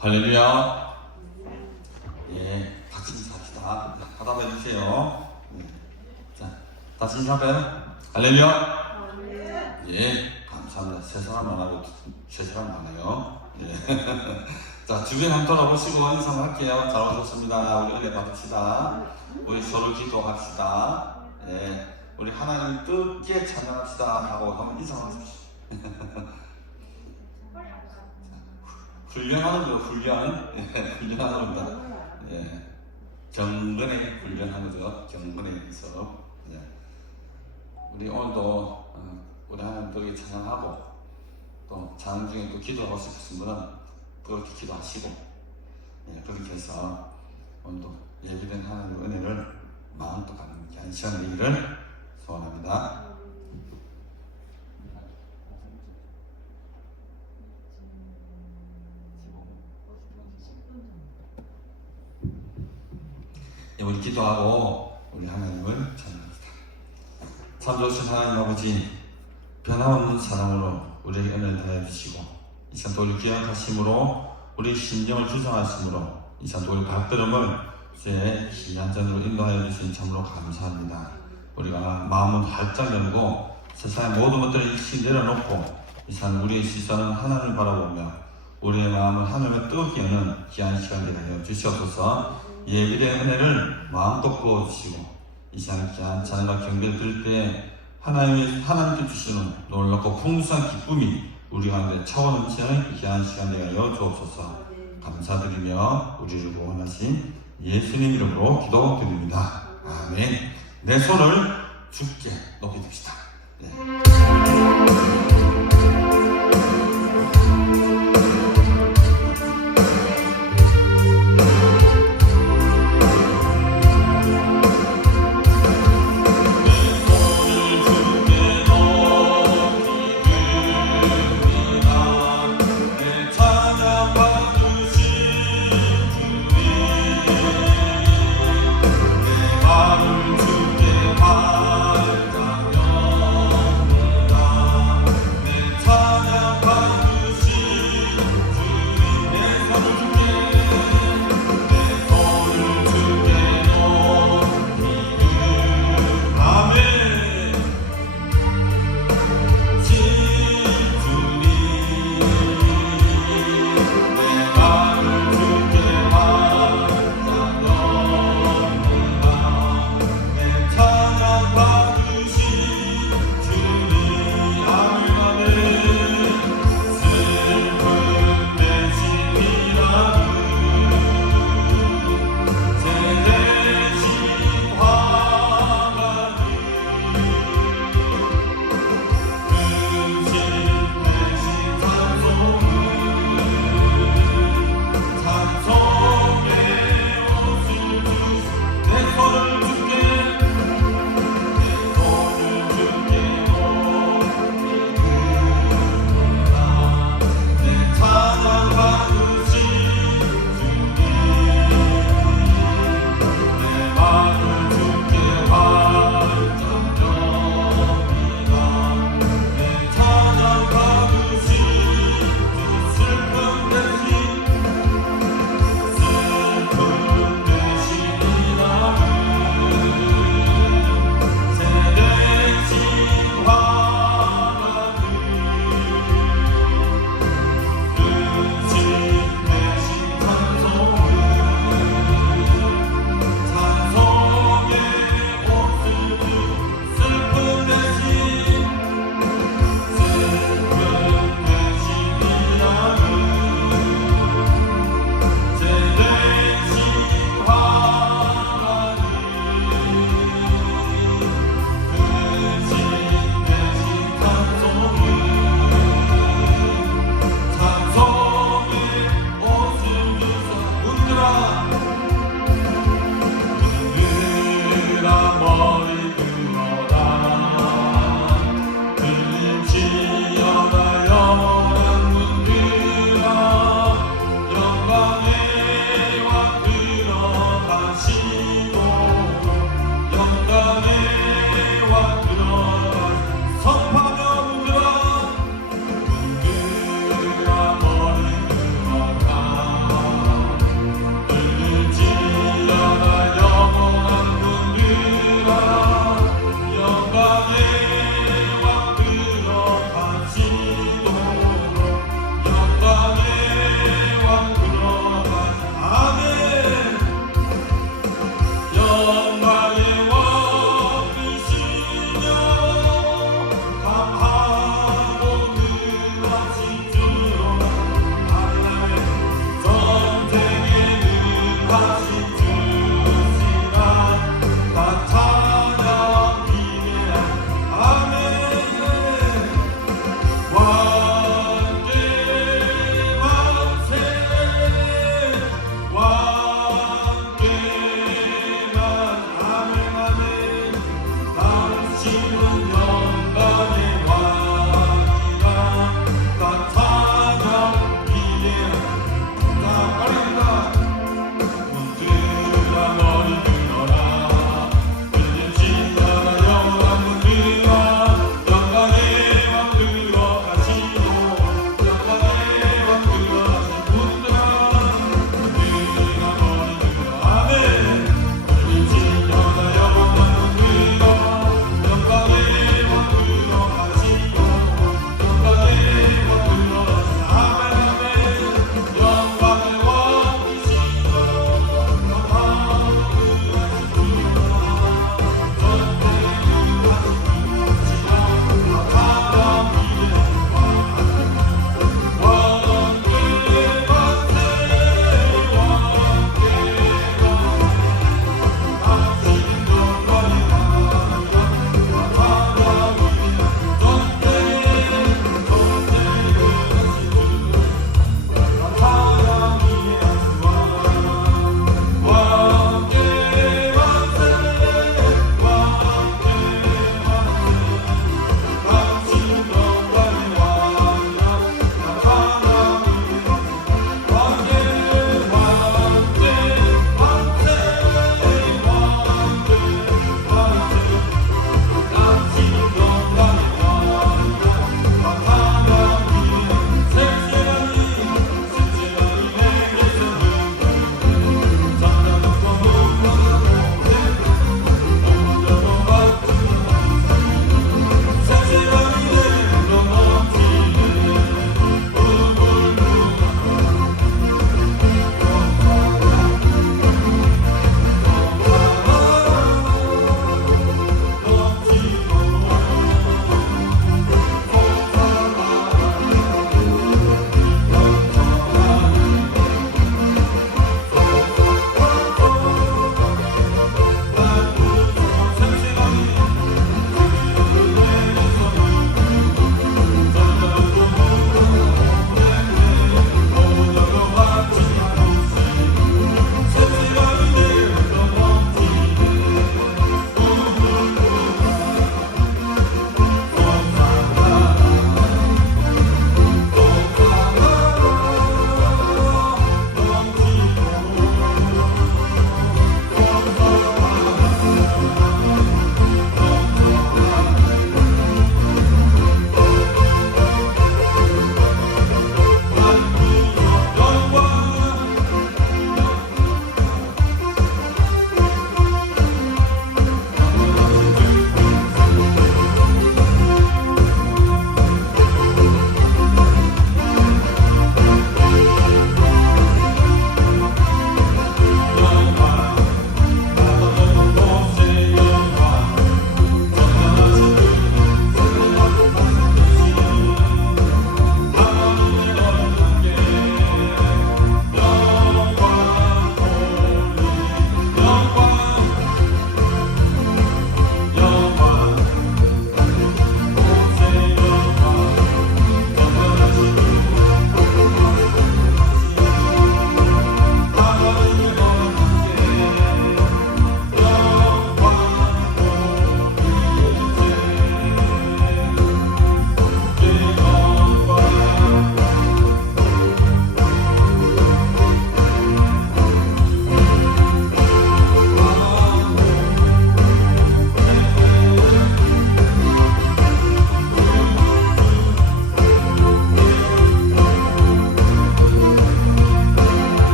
할렐루야. 예, 같이 인사합시다. 하답해 주세요. 예. 자, 다시 인사할까요? 할렐루야. 예, 감사합니다. 세 사람 많아요. 세 사람 많아요. 예. 자, 주변 한번 돌아보시고 인사할게요. 잘 오셨습니다. 우리 은혜 받읍시다. 우리 서로 기도합시다. 예, 우리 하나님 뜻있게 찬양합시다 하고 한번 인사하십시오. 훈련하는 거죠, 훈련. 예, 훈련하는 겁니다. 예, 경건에 훈련하는 거죠, 경건의 연습. 예. 우리 오늘도 우리 하나님 또 찬양하고 또 찬양 중에 또 기도하고 싶으신 분은 그렇게 기도하시고, 예, 그렇게 해서 오늘도 예비된 하나님의 은혜를 마음껏 갖는 귀한 시간을 이기를 소원합니다. 예, 우리 기도하고 우리 하나님을 찬양합니다. 참 좋으신 하나님 아버지, 변함없는 사랑으로 우리에게 은혜를 다해 주시고 이 시간도 우리 기억하심으로 우리 심령을 주장하심으로 이 시간도 우리 발걸음을 주의 귀한 잔으로 인도하여 주신 참으로 감사합니다. 우리가 마음을 활짝 열고 세상의 모든 것들을 일시 내려놓고 이 시간 우리의 시선은 하나님을 바라보며 우리의 마음을 하나님의 뜨겁게 여는 귀한 시간이 되어 주시옵소서. 예비된 은혜를 마음껏 부어주시고 이 시간 귀한 찬양과 경배를 드릴 때 하나님께 주시는 놀랍고 풍성한 기쁨이 우리 가운데 차오넘치는 귀한 시간이 되어 주옵소서. 감사드리며 우리를 구원하신 예수님 이름으로 기도드립니다. 아멘. 내 손을 주께 높이 듭시다. 네. 마음을 주께 활짝 여는다.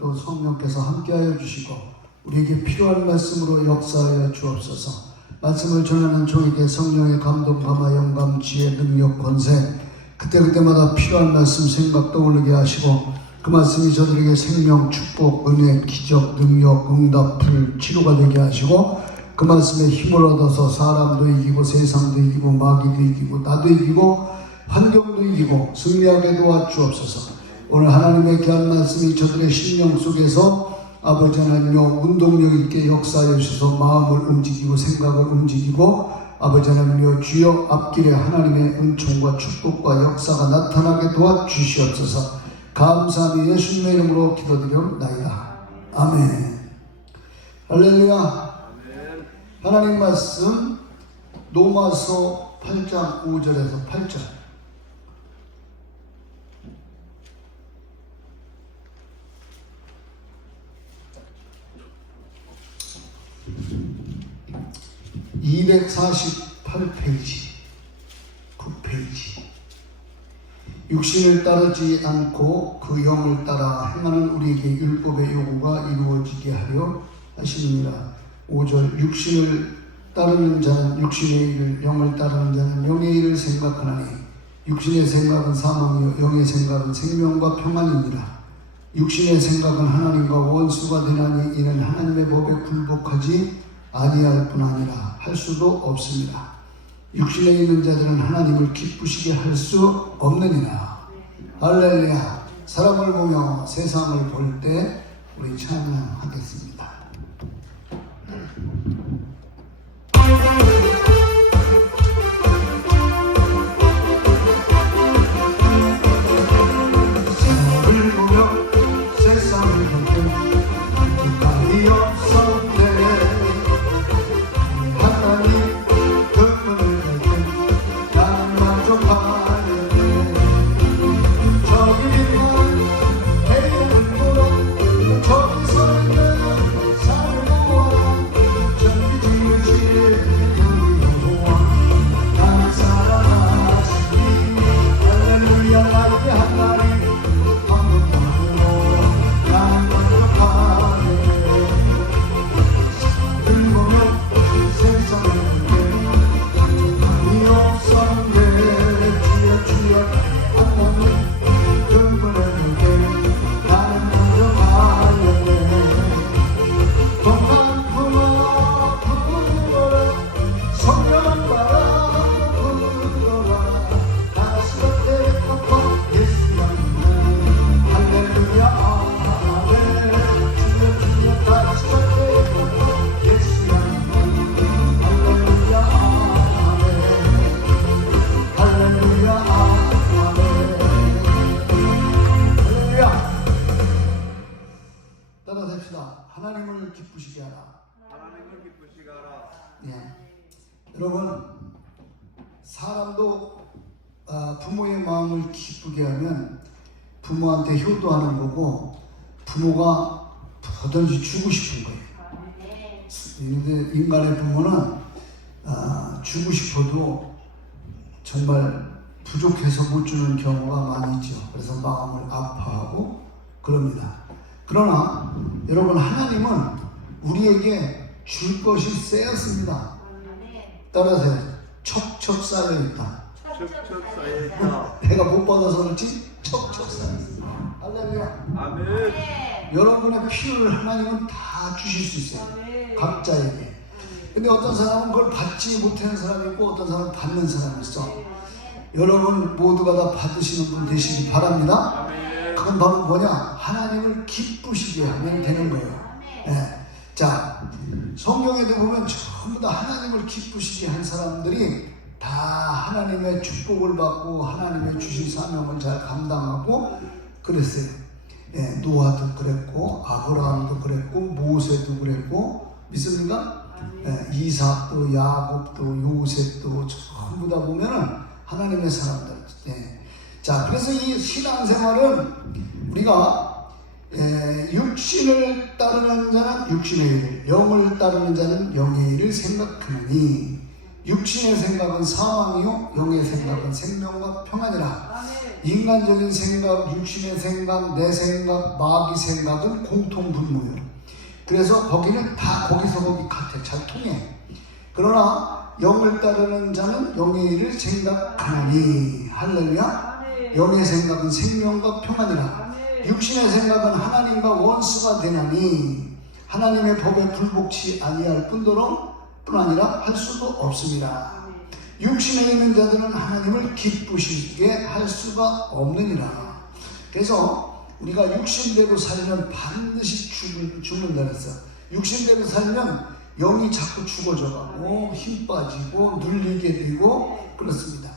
또 성령께서 함께하여 주시고 우리에게 필요한 말씀으로 역사하여 주옵소서. 말씀을 전하는 종에게 성령의 감동, 감화, 영감, 지혜, 능력, 권세 그때그때마다 필요한 말씀 생각 떠오르게 하시고 그 말씀이 저들에게 생명, 축복, 은혜, 기적, 능력, 응답을 치료가 되게 하시고 그 말씀에 힘을 얻어서 사람도 이기고 세상도 이기고 마귀도 이기고 나도 이기고 환경도 이기고 승리하게 도와주옵소서. 오늘 하나님의 귀한 말씀이 저들의 심령 속에서 아버지 하나님여 운동력 있게 역사하여 주셔서 마음을 움직이고 생각을 움직이고 아버지 하나님여 주여 앞길에 하나님의 은총과 축복과 역사가 나타나게 도와주시옵소서. 감사하며 예수님의 이름으로 기도드리옵나이다. 아멘. 할렐루야. 하나님 말씀 로마서 8장 5절에서 8절. (248페이지) 9페이지. 육신을 따르지 않고 그 영을 따라 행하는 우리에게 율법의 요구가 이루어지게 하려 하시느니라. 5절. 육신을 따르는 자는 육신의 일을, 영을 따르는 자는 영의 일을 생각하나니 육신의 생각은 사망이요 영의 생각은 생명과 평안이니라. 육신의 생각은 하나님과 원수가 되나니 이는 하나님의 법에 굴복하지 아니할 뿐 아니라 할 수도 없습니다. 육신에 있는 자들은 하나님을 기쁘시게 할 수 없느니라. 할렐루야. 사람을 보며 세상을 볼 때 우리 찬양하겠습니다. 사람을 보며 세상을 볼 때 만족감이 없었네. 하나님을 기쁘시게 하라. 하나님을 기쁘시게 하라. 여러분, 사람도 부모의 마음을 기쁘게 하면 부모한테 효도하는 거고 부모가 뭐든지 주고 싶은 거예요. 그런데 인간의 부모는 주고 싶어도 정말 부족해서 못 주는 경우가 많이 있죠. 그래서 마음을 아파하고 그럽니다. 그러나 여러분, 하나님은 우리에게 줄 것이 쎄였습니다. 따라서 척척 쌓여있다. 척척 쌓여있다. 내가 못 받아서 그렇지 척척 쌓여있다. 할렐루야. 아멘. 여러분의 필요를 하나님은 다 주실 수 있어요. 각자에게. 근데 어떤 사람은 그걸 받지 못하는 사람이 있고 어떤 사람은 받는 사람이 있어. 여러분 모두가 다 받으시는 분 되시기 바랍니다. 그건 바로 뭐냐? 하나님을 기쁘시게 하면 되는 거예요. 자, 성경에도 보면 전부 다 하나님을 기쁘시게 한 사람들이 다 하나님의 축복을 받고 하나님의 주신 사명을 잘 감당하고 그랬어요. 노아도 그랬고 아브라함도 그랬고 모세도 그랬고, 믿습니까? 이삭도 야곱도 요셉도 전부 다 보면은 하나님의 사람들. 자, 그래서 이 신앙생활은 우리가 육신을 따르는 자는 육신의 일을, 영을 따르는 자는 영의 일을 생각하느니 육신의 생각은 사망이요 영의 생각은 생명과 평안이라. 인간적인 생각, 육신의 생각, 내 생각, 마귀 생각은 공통분모예요. 그래서 거기는 다 거기서 거기 같아. 잘 통해. 그러나 영을 따르는 자는 영의 일을 생각하나니. 할렐루야. 영의 생각은 생명과 평안이라. 육신의 생각은 하나님과 원수가 되나니 하나님의 법에 불복치 아니할 뿐 아니라 할 수도 없습니다. 육신에 있는 자들은 하나님을 기쁘시게 할 수가 없느니라. 그래서 우리가 육신대로 살면 반드시 죽는다 그랬어요. 육신대로 살면 영이 자꾸 죽어져가고 힘 빠지고 눌리게 되고 그렇습니다.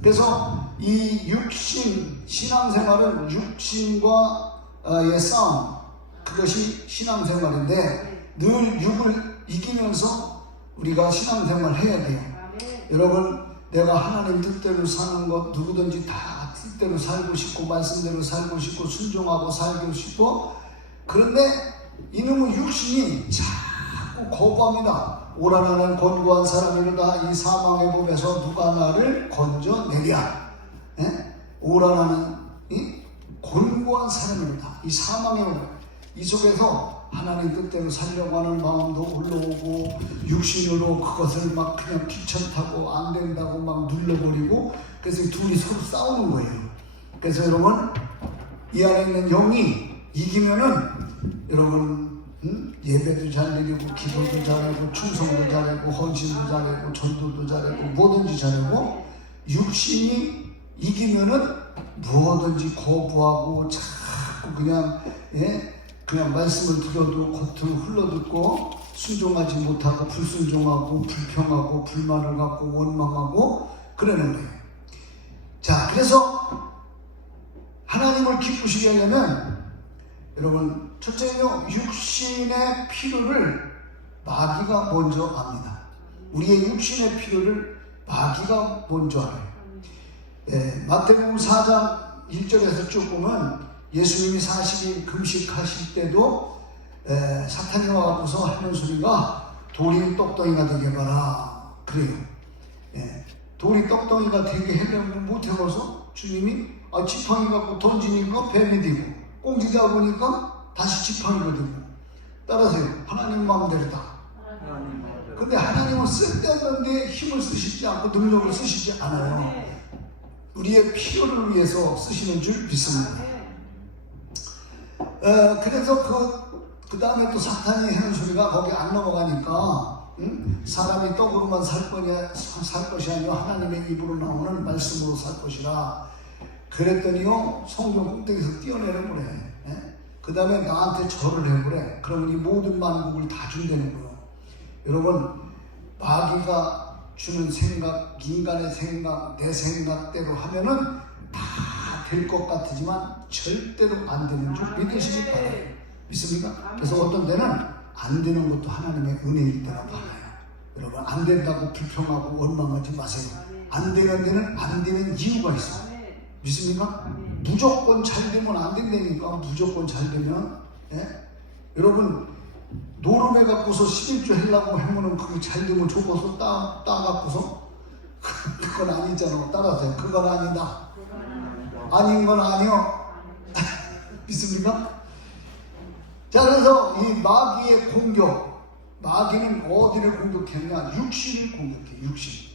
그래서 이 육신, 신앙생활은 육신과의 싸움, 그것이 신앙생활인데 늘 육을 이기면서 우리가 신앙생활을 해야 돼요. 여러분, 내가 하나님 뜻대로 사는 것 누구든지 다 뜻대로 살고 싶고 말씀대로 살고 싶고 순종하고 살고 싶고, 그런데 이놈의 육신이 자꾸 거부합니다. 오라나는 권고한 사람이로다. 이 사망의 법에서 누가 나를 건져내랴. 오라나는 권고한 사람이로다. 이 사망의 법, 이 속에서 하나님 뜻대로 살려고 하는 마음도 올라오고 육신으로 그것을 막 그냥 귀찮다고 안 된다고 막 눌러버리고, 그래서 둘이 서로 싸우는 거예요. 그래서 여러분, 이 안에 있는 영이 이기면은 여러분 예배도 잘 드리고 기도도 잘하고 충성도 잘하고 헌신도 잘하고 전도도 잘하고 뭐든지 잘하고, 육신이 이기면은 뭐든지 거부하고 자꾸 그냥 말씀을 들어도 겉으로 흘러듣고 순종하지 못하고 불순종하고 불평하고 불만을 갖고 원망하고 그러는 거예요. 자, 그래서 하나님을 기쁘시게 하려면 여러분, 첫째는요, 육신의 필요를 마귀가 먼저 압니다. 우리의 육신의 필요를 마귀가 먼저 알아요. 마태복음 4장 1절에서 쭉 보면 예수님이 40일 금식하실 때도 사탄이 와서 하는 소리가 돌이 떡덩이가 되게 해봐라 그래요. 돌이 떡덩이가 되게 하려면 못 해봐서 주님이 지팡이 갖고 던지니까 뱀이 되고 꽁지 잡으니까 다시 지팡이가 되고. 따라서요, 하나님 마음대로다. 근데 하나님은 쓸데없는 데 힘을 쓰시지 않고 능력을 쓰시지 않아요. 우리의 필요를 위해서 쓰시는 줄 믿습니다. 그래서 그 다음에 또 사탄이 하는 소리가 거기 안 넘어가니까 사람이 떡으로만 살 것이 아니라 하나님의 입으로 나오는 말씀으로 살 것이라 그랬더니요, 성경 꼭대기에서 뛰어내려 그래. 그 다음에 나한테 절을 해보래. 그러면 이 모든 만국을 다 준다는 거예요. 여러분, 마귀가 주는 생각, 인간의 생각, 내 생각대로 하면은 다 될 것 같지만 절대로 안 되는 줄 믿으시기 바라요. 믿습니까? 그래서 어떤 데는 안 되는 것도 하나님의 은혜일 때가 많아요. 여러분, 안 된다고 불평하고 원망하지 마세요. 안 되는 데는 안 되는 이유가 있어요. 믿습니까? 무조건 잘 되면 안 된다니까. 무조건 잘 되면, 여러분, 노름해 갖고서 11조 하려고 하면은 그게 잘 되면 좋고서 따 갖고서 그건 아니잖아. 따라서 그건 아니다. 아닌 건 아니요. 믿습니까? 자, 그래서 이 마귀의 공격, 마귀는 어디를 공격했냐? 육신을 공격해. 육신.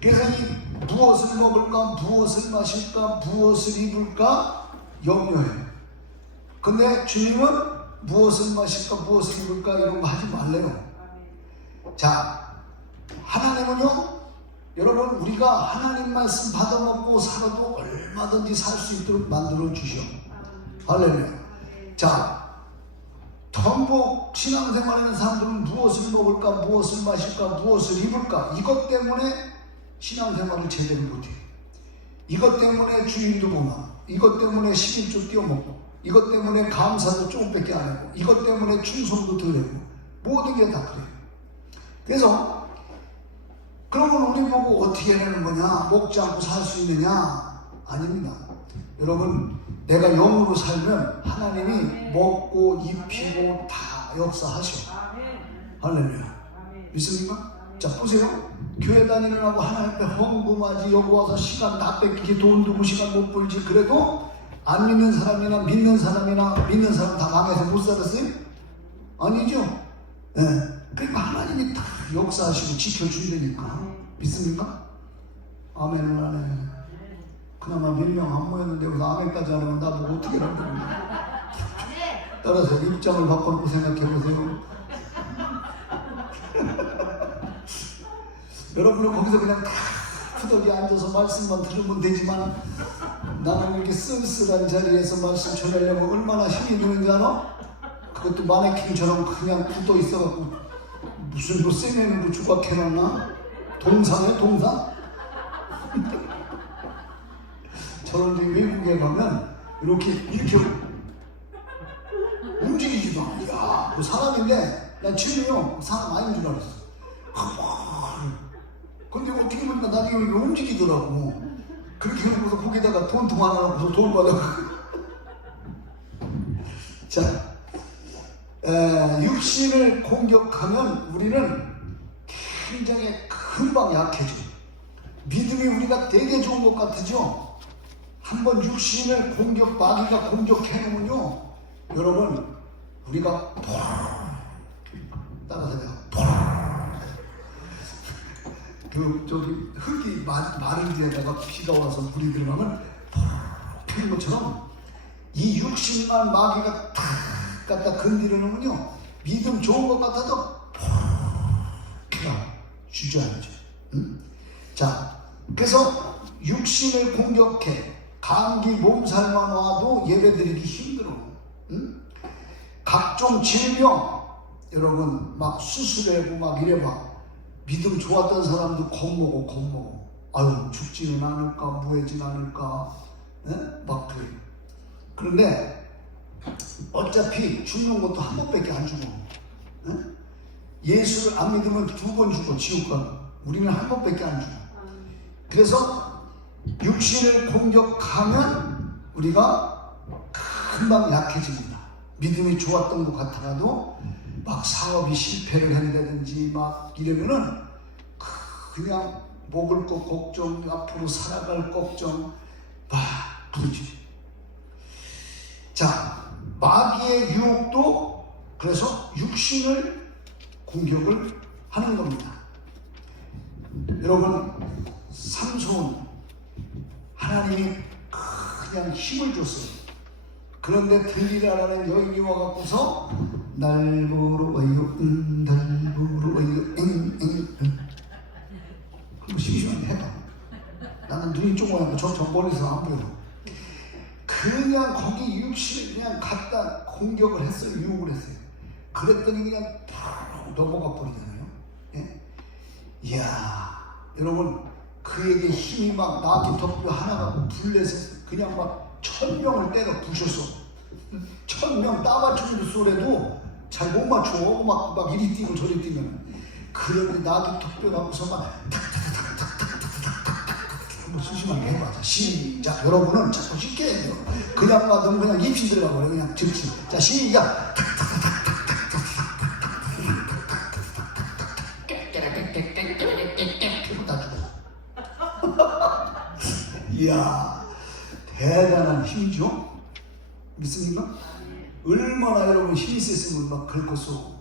그래서 이 무엇을 먹을까, 무엇을 마실까, 무엇을 입을까 염려해요. 근데 주님은 무엇을 마실까, 무엇을 입을까 이런 거 하지 말래요. 자, 하나님은요, 여러분, 우리가 하나님 말씀 받아먹고 살아도 얼마든지 살 수 있도록 만들어 주셔. 할렐루야. 자, 전부 신앙생활하는 사람들은 무엇을 먹을까, 무엇을 마실까, 무엇을 입을까, 이것 때문에 신앙생활을 제대로 못해요. 이것 때문에 주일도 못 와. 이것 때문에 11조 띄워먹고, 이것 때문에 감사도 조금밖에 안 하고, 이것 때문에 충성도 덜 하고, 모든 게 다 그래요. 그래서 그러면 우리 보고 어떻게 하는 거냐? 먹지 않고 살 수 있느냐? 아닙니다. 여러분, 내가 영으로 살면 하나님이 먹고 입히고 다 역사하셔. 할렐루야. 믿습니까? 자 보세요. 교회 다니는 하고 하나님 앞에 헌금하지, 여기 와서 시간 다 뺏기지, 돈 두고 시간 못 벌지. 그래도 안 믿는 사람이나 믿는 사람이나 믿는 사람 다 망해서 못 살았어요? 아니죠? 예. 그러니까 하나님이 다 역사하시고 지켜준다니까. 믿습니까? 아멘은 안 해. 그나마 몇 명 안 모였는데 여기서 아멘까지 하면 나보고 어떻게 하라고. 따라서 입장을 바꿔놓고 생각해보세요. 여러분은 거기서 그냥 다 후덕이 앉아서 말씀만 들으면 되지만 나는 이렇게 쓸쓸한 자리에서 말씀 전하려면 얼마나 힘이 드는지 알아? 그것도 마네킹처럼 그냥 굳어 있어갖고 무슨 뭐 세면으로 조각해놨나? 동상이야 동상? 저런 이제 외국에 가면 이렇게 움직이지도 않아. 야, 그 사람인데 난 처음에요 사람 아닌 줄 알았어. 근데 어떻게 보니까 나중에 이게 움직이더라고. 그렇게 해놓고서 거기다가 돈통 하나 넣고서 돈 받아. 자, 육신을 공격하면 우리는 굉장히 금방 약해져. 믿음이 우리가 되게 좋은 것 같으죠? 한번 육신을 마귀가 공격해놓으면요, 여러분, 우리가 따라서 저기 흙이 마른 데다가 비가 와서 물이 들어가면 펴는 것처럼 이 육신만 마귀가 탁 갖다 건드려 놓으면요, 믿음 좋은 것 같아도 그냥 주저앉죠. 응? 자, 그래서 육신을 공격해 감기 몸살만 와도 예배드리기 힘들어. 응? 각종 질병, 여러분 막 수술하고 막 이래봐. 믿음 좋았던 사람도 겁먹어. 아유, 죽지는 않을까, 무해진 않을까, 네? 막 그래. 그런데 어차피 죽는 것도 한 번밖에 안 죽어. 네? 예수를 안 믿으면 2번 죽어, 지옥 가. 우리는 한 번밖에 안 죽어. 그래서 육신을 공격하면 우리가 금방 약해집니다. 믿음이 좋았던 것 같아도 막 사업이 실패를 한다든지 막 이러면은 그냥 먹을 것 걱정, 앞으로 살아갈 걱정 막 그러지. 자, 마귀의 유혹도 그래서 육신을 공격을 하는 겁니다. 여러분, 삼손 하나님이 그냥 힘을 줬어요. 그런데 들리라라는 여인이 와갖고서 날 보러 와요, 날 보러 와요, 한번 심심하게 해봐. 나는 눈이 조그마한데 저 멀리서 안 보여. 그냥 거기 육신을 그냥 갖다 공격을 했어요. 유혹을 했어요. 그랬더니 그냥 팍 넘어가 버리잖아요. 예? 이야, 여러분, 그에게 힘이 막 나귀 덮고 하나가 불내서 그냥 막 1000명을 때려 부셨어. 1000명 따맞추는 소리도 잘 못 맞춰. 막 이리 뛰고 저리 뛰면. 그러니 나귀 덮고 가고서 막 한번 수심하게 해봐. 시작. 여러분은 자꾸 쉽게 해요. 그냥 놔두면 그냥 입시 들어가 버려. 그냥 즉시. 자, 시작. 이야, 대단한 힘이죠? 믿습니까? 얼마나 여러분 힘이 있으면 막 긁었어.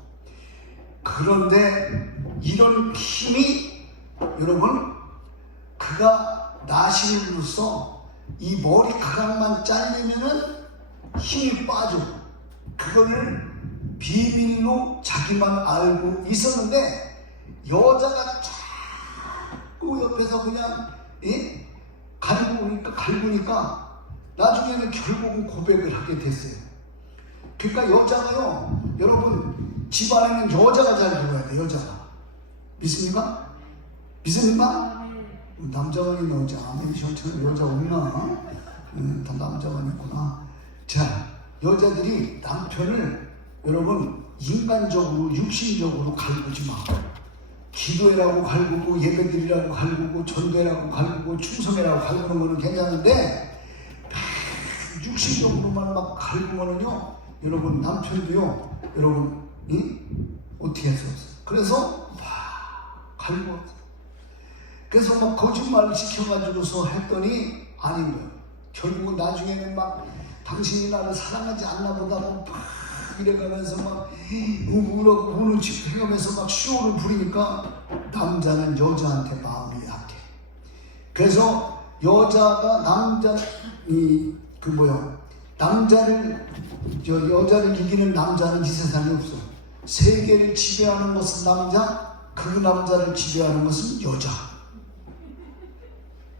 그런데 이런 힘이 여러분, 그가 나시름으로써 이 머리카락만 잘리면은 힘이 빠져. 그거를 비밀로 자기만 알고 있었는데 여자가 자꾸 옆에서 그냥 갈구니까 나중에는 결국은 고백을 하게 됐어요. 그러니까 여자가요, 여러분, 집안에는 여자가 잘 들어야 돼. 여자가. 믿습니까? 믿습니까? 남자만 있는 여자, 아멘션처럼 여자 없나? 다 남자만 있구나. 자, 여자들이 남편을 여러분 인간적으로 육신적으로 갈구지 마. 기도해라고 갈구고 예배드리라고 갈구고 전도해라고 갈구고 충성해라고 갈구는 거는 괜찮은데 육신적으로만 막 갈구면은요, 여러분 남편도요, 여러분 어떻게 할 수 없어요. 그래서 아이고. 그래서 막 거짓말을 시켜가지고서 했더니 아닌 거예요. 결국은 나중에는 막 당신이 나를 사랑하지 않나 보다고 막 이래가면서 막 우는 척 해가면서 막 쇼를 부리니까 남자는 여자한테 마음이 약해. 그래서 여자가 여자를 이기는 남자는 이 세상에 없어. 세계를 지배하는 것은 남자, 그 남자를 지배하는 것은 여자.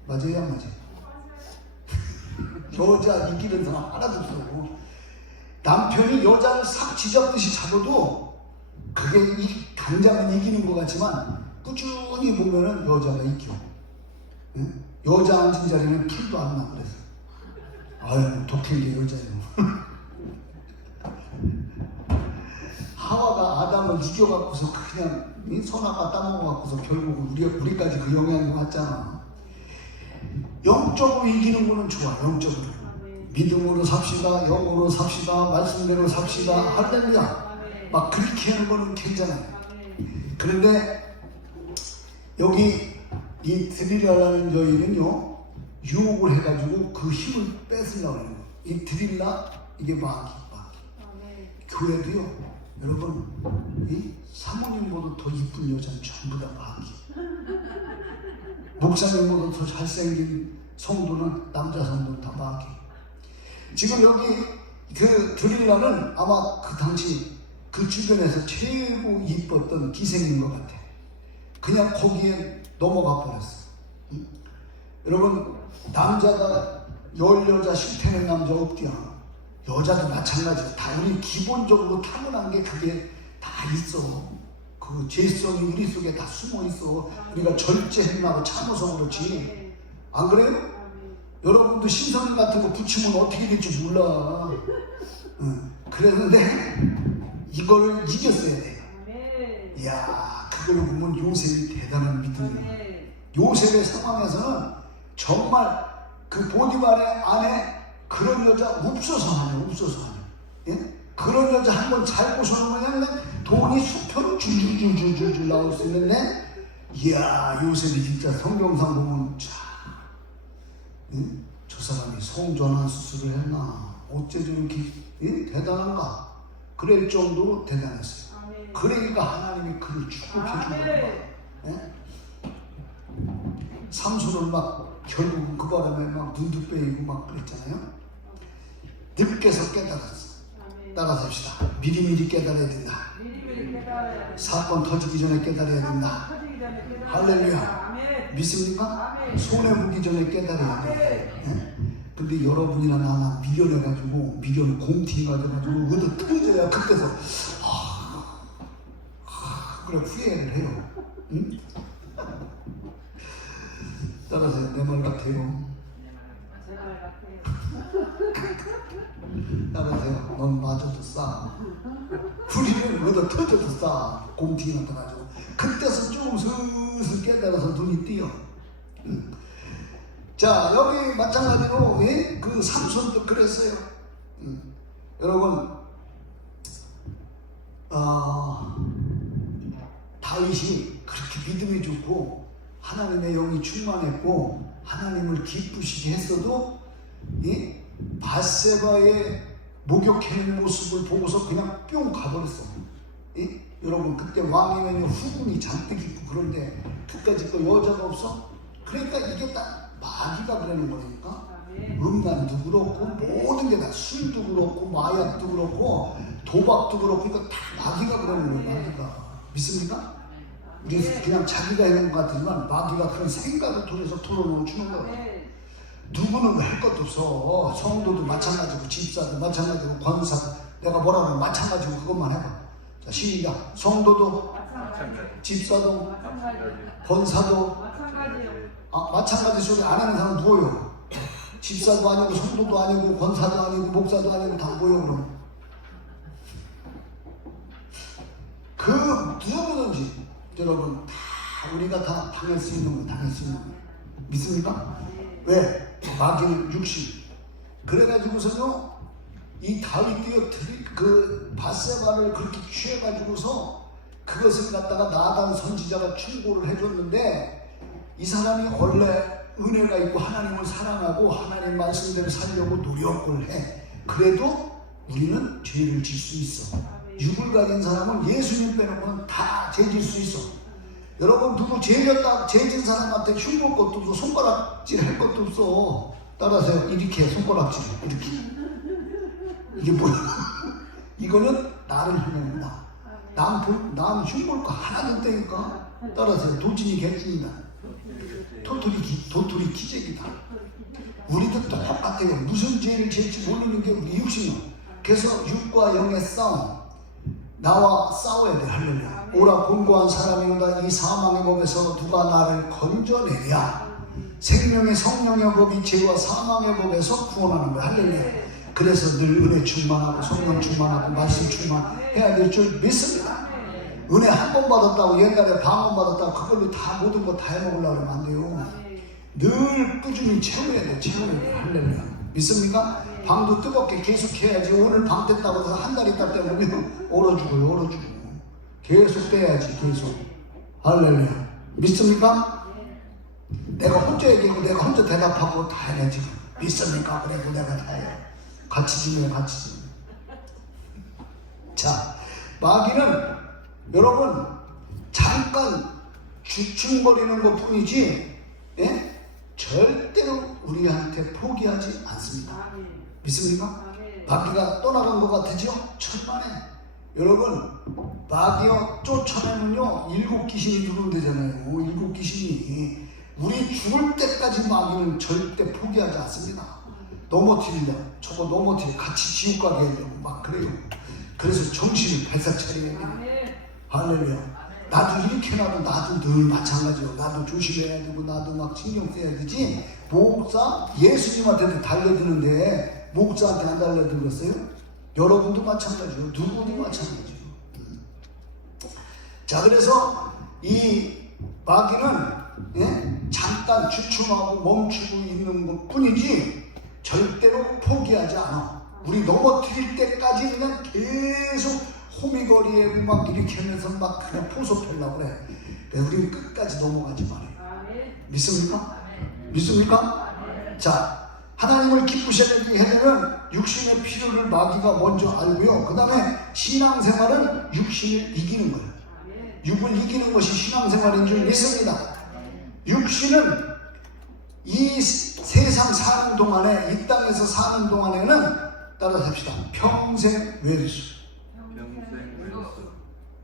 맞아요, 안 맞아요? 여자 이기는 사람 하나도 없어. 남편이 여자를 싹 쥐잡듯이 잡아도 그게 당장은 이기는 것 같지만 꾸준히 보면은 여자가 이겨. 응? 여자 앉은 자리는 풀도 안 나. 그래서 아유 독한 게 여자예요. 하와가 아담을 이겨갖고서 그냥 선악과 따먹어갖고서 결국은 우리까지 그 영향이 왔잖아. 영적으로 이기는 거는 좋아. 영적으로 믿음으로 삽시다, 영으로 삽시다, 말씀대로 삽시다, 할렐루야. 막 그렇게 하는 거는 괜찮아요. 그런데 여기 이 드릴라라는 여인은요, 유혹을 해가지고 그 힘을 뺏으려고 하는 거예요. 이 드릴라, 이게 마귀. 교회도요, 여러분, 이 사모님보다 더 이쁜 여자는 전부 다 마귀. 목사님보다 더 잘생긴 성도는, 남자 성도는 다 마귀. 지금 여기 그 드릴라는 아마 그 당시 그 주변에서 최고 이뻤던 기생인 것 같아. 그냥 거기에 넘어가 버렸어. 여러분, 남자가 여자 싫다는 남자 없디야. 여자도 마찬가지야. 다 우리 기본적으로 타고난 게 그게 다 있어. 그 죄성이 우리 속에 다 숨어 있어. 우리가 절제했나고 참아서 그렇지. 안 그래요? 여러분도 신선 같은 거 붙이면 어떻게 될지 몰라. 그랬는데 이걸 이겼어야 돼. 이야, 그걸 보면 요셉이 대단한 믿음이야. 요셉의 상황에서는 정말 그 보디발의 안에 그런 여자 없어서 하냐. 예? 그런 여자 한 번 잘 보셔놓으면 돈이 수표로 줄줄줄줄줄 나올 수 있는데, 이야, 요셉이 진짜 성경상 보면 응? 저 사람이 성전환 수술을 했나? 어째 저렇게 대단한가? 그럴 정도로 대단했어요. 그러니까 하나님이 그를 축복해 주는 거예요. 예? 삼손을 막 결국 그 바람에 막 눈도 빼이고 막 그랬잖아요. 늦게서 깨달았어. 따라삽시다. 미리미리 깨달아야 된다. 사건 터지기 전에 깨달아야 된다. 할렐루야. 믿습니까? 손해보기 전에 깨달아야 돼. 예? 근데 여러분이나 나나 미련해가지고 미련 공티가 돼가지고 얻어 터져야 그때서 그래 후회를 해요. 응? 따라서 내 말 같아요. 따라서요. 넌 맞아도 싸. 후리를 얻어 터져도 싸. 공티가 돼가지고 그때서 좀 슬슬 깨달아서 눈이 띄어. 자, 여기 마찬가지로 예? 그 삼손도 그랬어요. 여러분, 다윗이 그렇게 믿음이 좋고 하나님의 영이 충만했고 하나님을 기쁘시게 했어도 예? 바세바의 목욕하는 모습을 보고서 그냥 뿅 가버렸어. 예? 여러분, 그때 왕이면 후궁이 잔뜩 있고 그런데 그까짓 거 여자가 없어? 그러니까 이게 딱 마귀가 그러는 거니까. 음란도 그렇고 모든 게 다 술도 그렇고 마약도 그렇고 도박도 그렇고 이거 다 마귀가 그러는 거예요. 마귀가. 믿습니까? 우리 그냥 자기가 하는 것 같지만 마귀가 그런 생각을 통해서 토론을 주는 거예요. 누구는 할 것도 없어. 성도도 마찬가지고 집사도 마찬가지고 권사, 내가 뭐라 그러면 마찬가지고 그것만 해봐. 자, 시작. 성도도 집사도 권사도 마찬가지 소리 안 하는 사람 누워요. 집사도 아니고 성도도 아니고 권사도 아니고 목사도 아니고 다 뭐예요 그럼? 그 누구든지 여러분 다 우리가 다 당할 수 있는 거 당할 수 있는 거 믿습니까? 왜? 마귀는 육신. 그래가지고서요 이 다윗이요 그 바세바를 그렇게 취해가지고서 그것을 갖다가 나단 선지자가 충고를 해줬는데 이 사람이 원래 은혜가 있고 하나님을 사랑하고 하나님 말씀대로 살려고 노력을 해. 그래도 우리는 죄를 질 수 있어. 육을 가진 사람은 예수님 빼놓고는 다 죄 질 수 있어. 여러분 누구 죄진 사람한테 흉볼 것도 없어. 손가락질 할 것도 없어. 따라서 이렇게 손가락질 이렇게. 이게 뭐야? 이거는 나를 향합니다. 남 흉볼 거 하나도 없다니까. 따라서 도진이 개찐이다. 도토리 기적이다. 우리도 똑같아요. 무슨 죄를 지을지 모르는 게 우리 육신이요. 그래서 육과 영의 싸움. 나와 싸워야 돼. 할렐루야. 오라 공고한 사람이로다. 이 사망의 법에서 누가 나를 건져내랴. 생명의 성령의 법이 죄와 사망의 법에서 구원하는 거야. 할렐루야. 그래서 늘 은혜 충만하고 성령 충만하고 말씀 충만해야 될 줄 믿습니다. 은혜 한 번 받았다고 옛날에 방언 받았다고 그걸로 다 모든 거 다 해먹으려고 그러면 안 돼요. 늘 꾸준히 채워야 돼. 채워야 돼. 할렐루야. 믿습니까? 방도 뜨겁게 계속 해야지. 오늘 방 뗐다고 해서 한 달 있다 때문에 얼어 죽어요. 계속 떼야지. 계속. 할렐루야. 믿습니까? 내가 혼자 얘기하고 내가 혼자 대답하고 다 해야 지금. 믿습니까? 그래도 내가 다 해. 같이 지내. 자, 마귀는 여러분 잠깐 주춤거리는 것 뿐이지, 예? 절대로 우리한테 포기하지 않습니다. 믿습니까? 마귀가 떠나간 것 같으죠? 천만에. 여러분 마귀가 쫓아내면요 7 귀신이 죽으면 되잖아요. 7 귀신이 우리 죽을 때까지 마귀는 절대 포기하지 않습니다. 넘어뜨리려 저거 넘어뜨려 같이 지옥 가게 하려고 막 그래요. 그래서 정신을 발싹 차려야 돼요. 할렐루야. 나도 이렇게 나도 늘 마찬가지요. 나도 조심해야 되고 나도 막 신경 써야 되지. 목사 예수님한테도 달려드는데 목사한테 안 달려들었어요? 여러분도 마찬가지요. 누구도 마찬가지요. 자, 그래서 이 마귀는 잠깐 주춤하고 멈추고 있는 것 뿐이지 절대로 포기하지 않아. 우리 넘어뜨릴 때까지 그냥 계속 호미거리에 막 이렇게 하면서 막 그냥 포소 펴려고 그래. 우리는 끝까지 넘어가지 말아요. 믿습니까? 믿습니까? 자, 하나님을 기쁘시게 하려면 육신의 필요를 마귀가 먼저 알고요. 그 다음에 신앙생활은 육신을 이기는 거예요. 육을 이기는 것이 신앙생활인 줄 믿습니다. 육신은 이 세상 사는 동안에, 이 땅에서 사는 동안에는 따라서 합시다. 평생 왼수.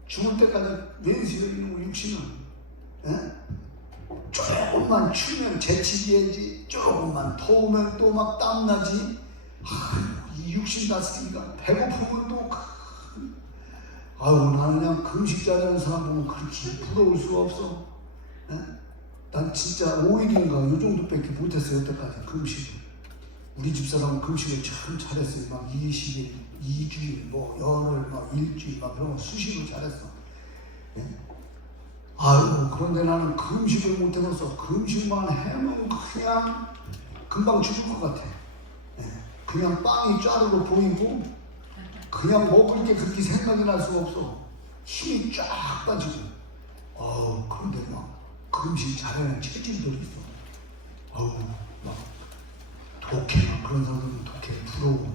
죽을 때까지 왼수가 있는 거 육신은. 예? 조금만 추면 재치기야지. 조금만 더우면 또 막 땀나지. 이 육신 다스리기가 배고프면 또 아유 나는 그냥 금식 잘하는 사람 보면 그렇게 부러울 수가 없어. 예? 난 진짜 5일인가 요 정도밖에 못했어요. 여태까지 금식을. 우리 집사람은 금식을 참 잘했어요. 막 20일, 2주일, 뭐 열흘, 막 일주일, 막 그런 거 수시로 잘했어. 예? 아유 그런데 나는 금식을 못해서 금식만 해면 그냥 금방 죽을 것 같아. 예? 그냥 빵이 짜르르 보이고 그냥 먹을 게 그렇게 생각이 날 수가 없어. 힘이 쫙 빠지고. 그런데 막 금식 잘하는 체질들이 있어. 막 독해, 막 그런 사람들은 독해, 부러워.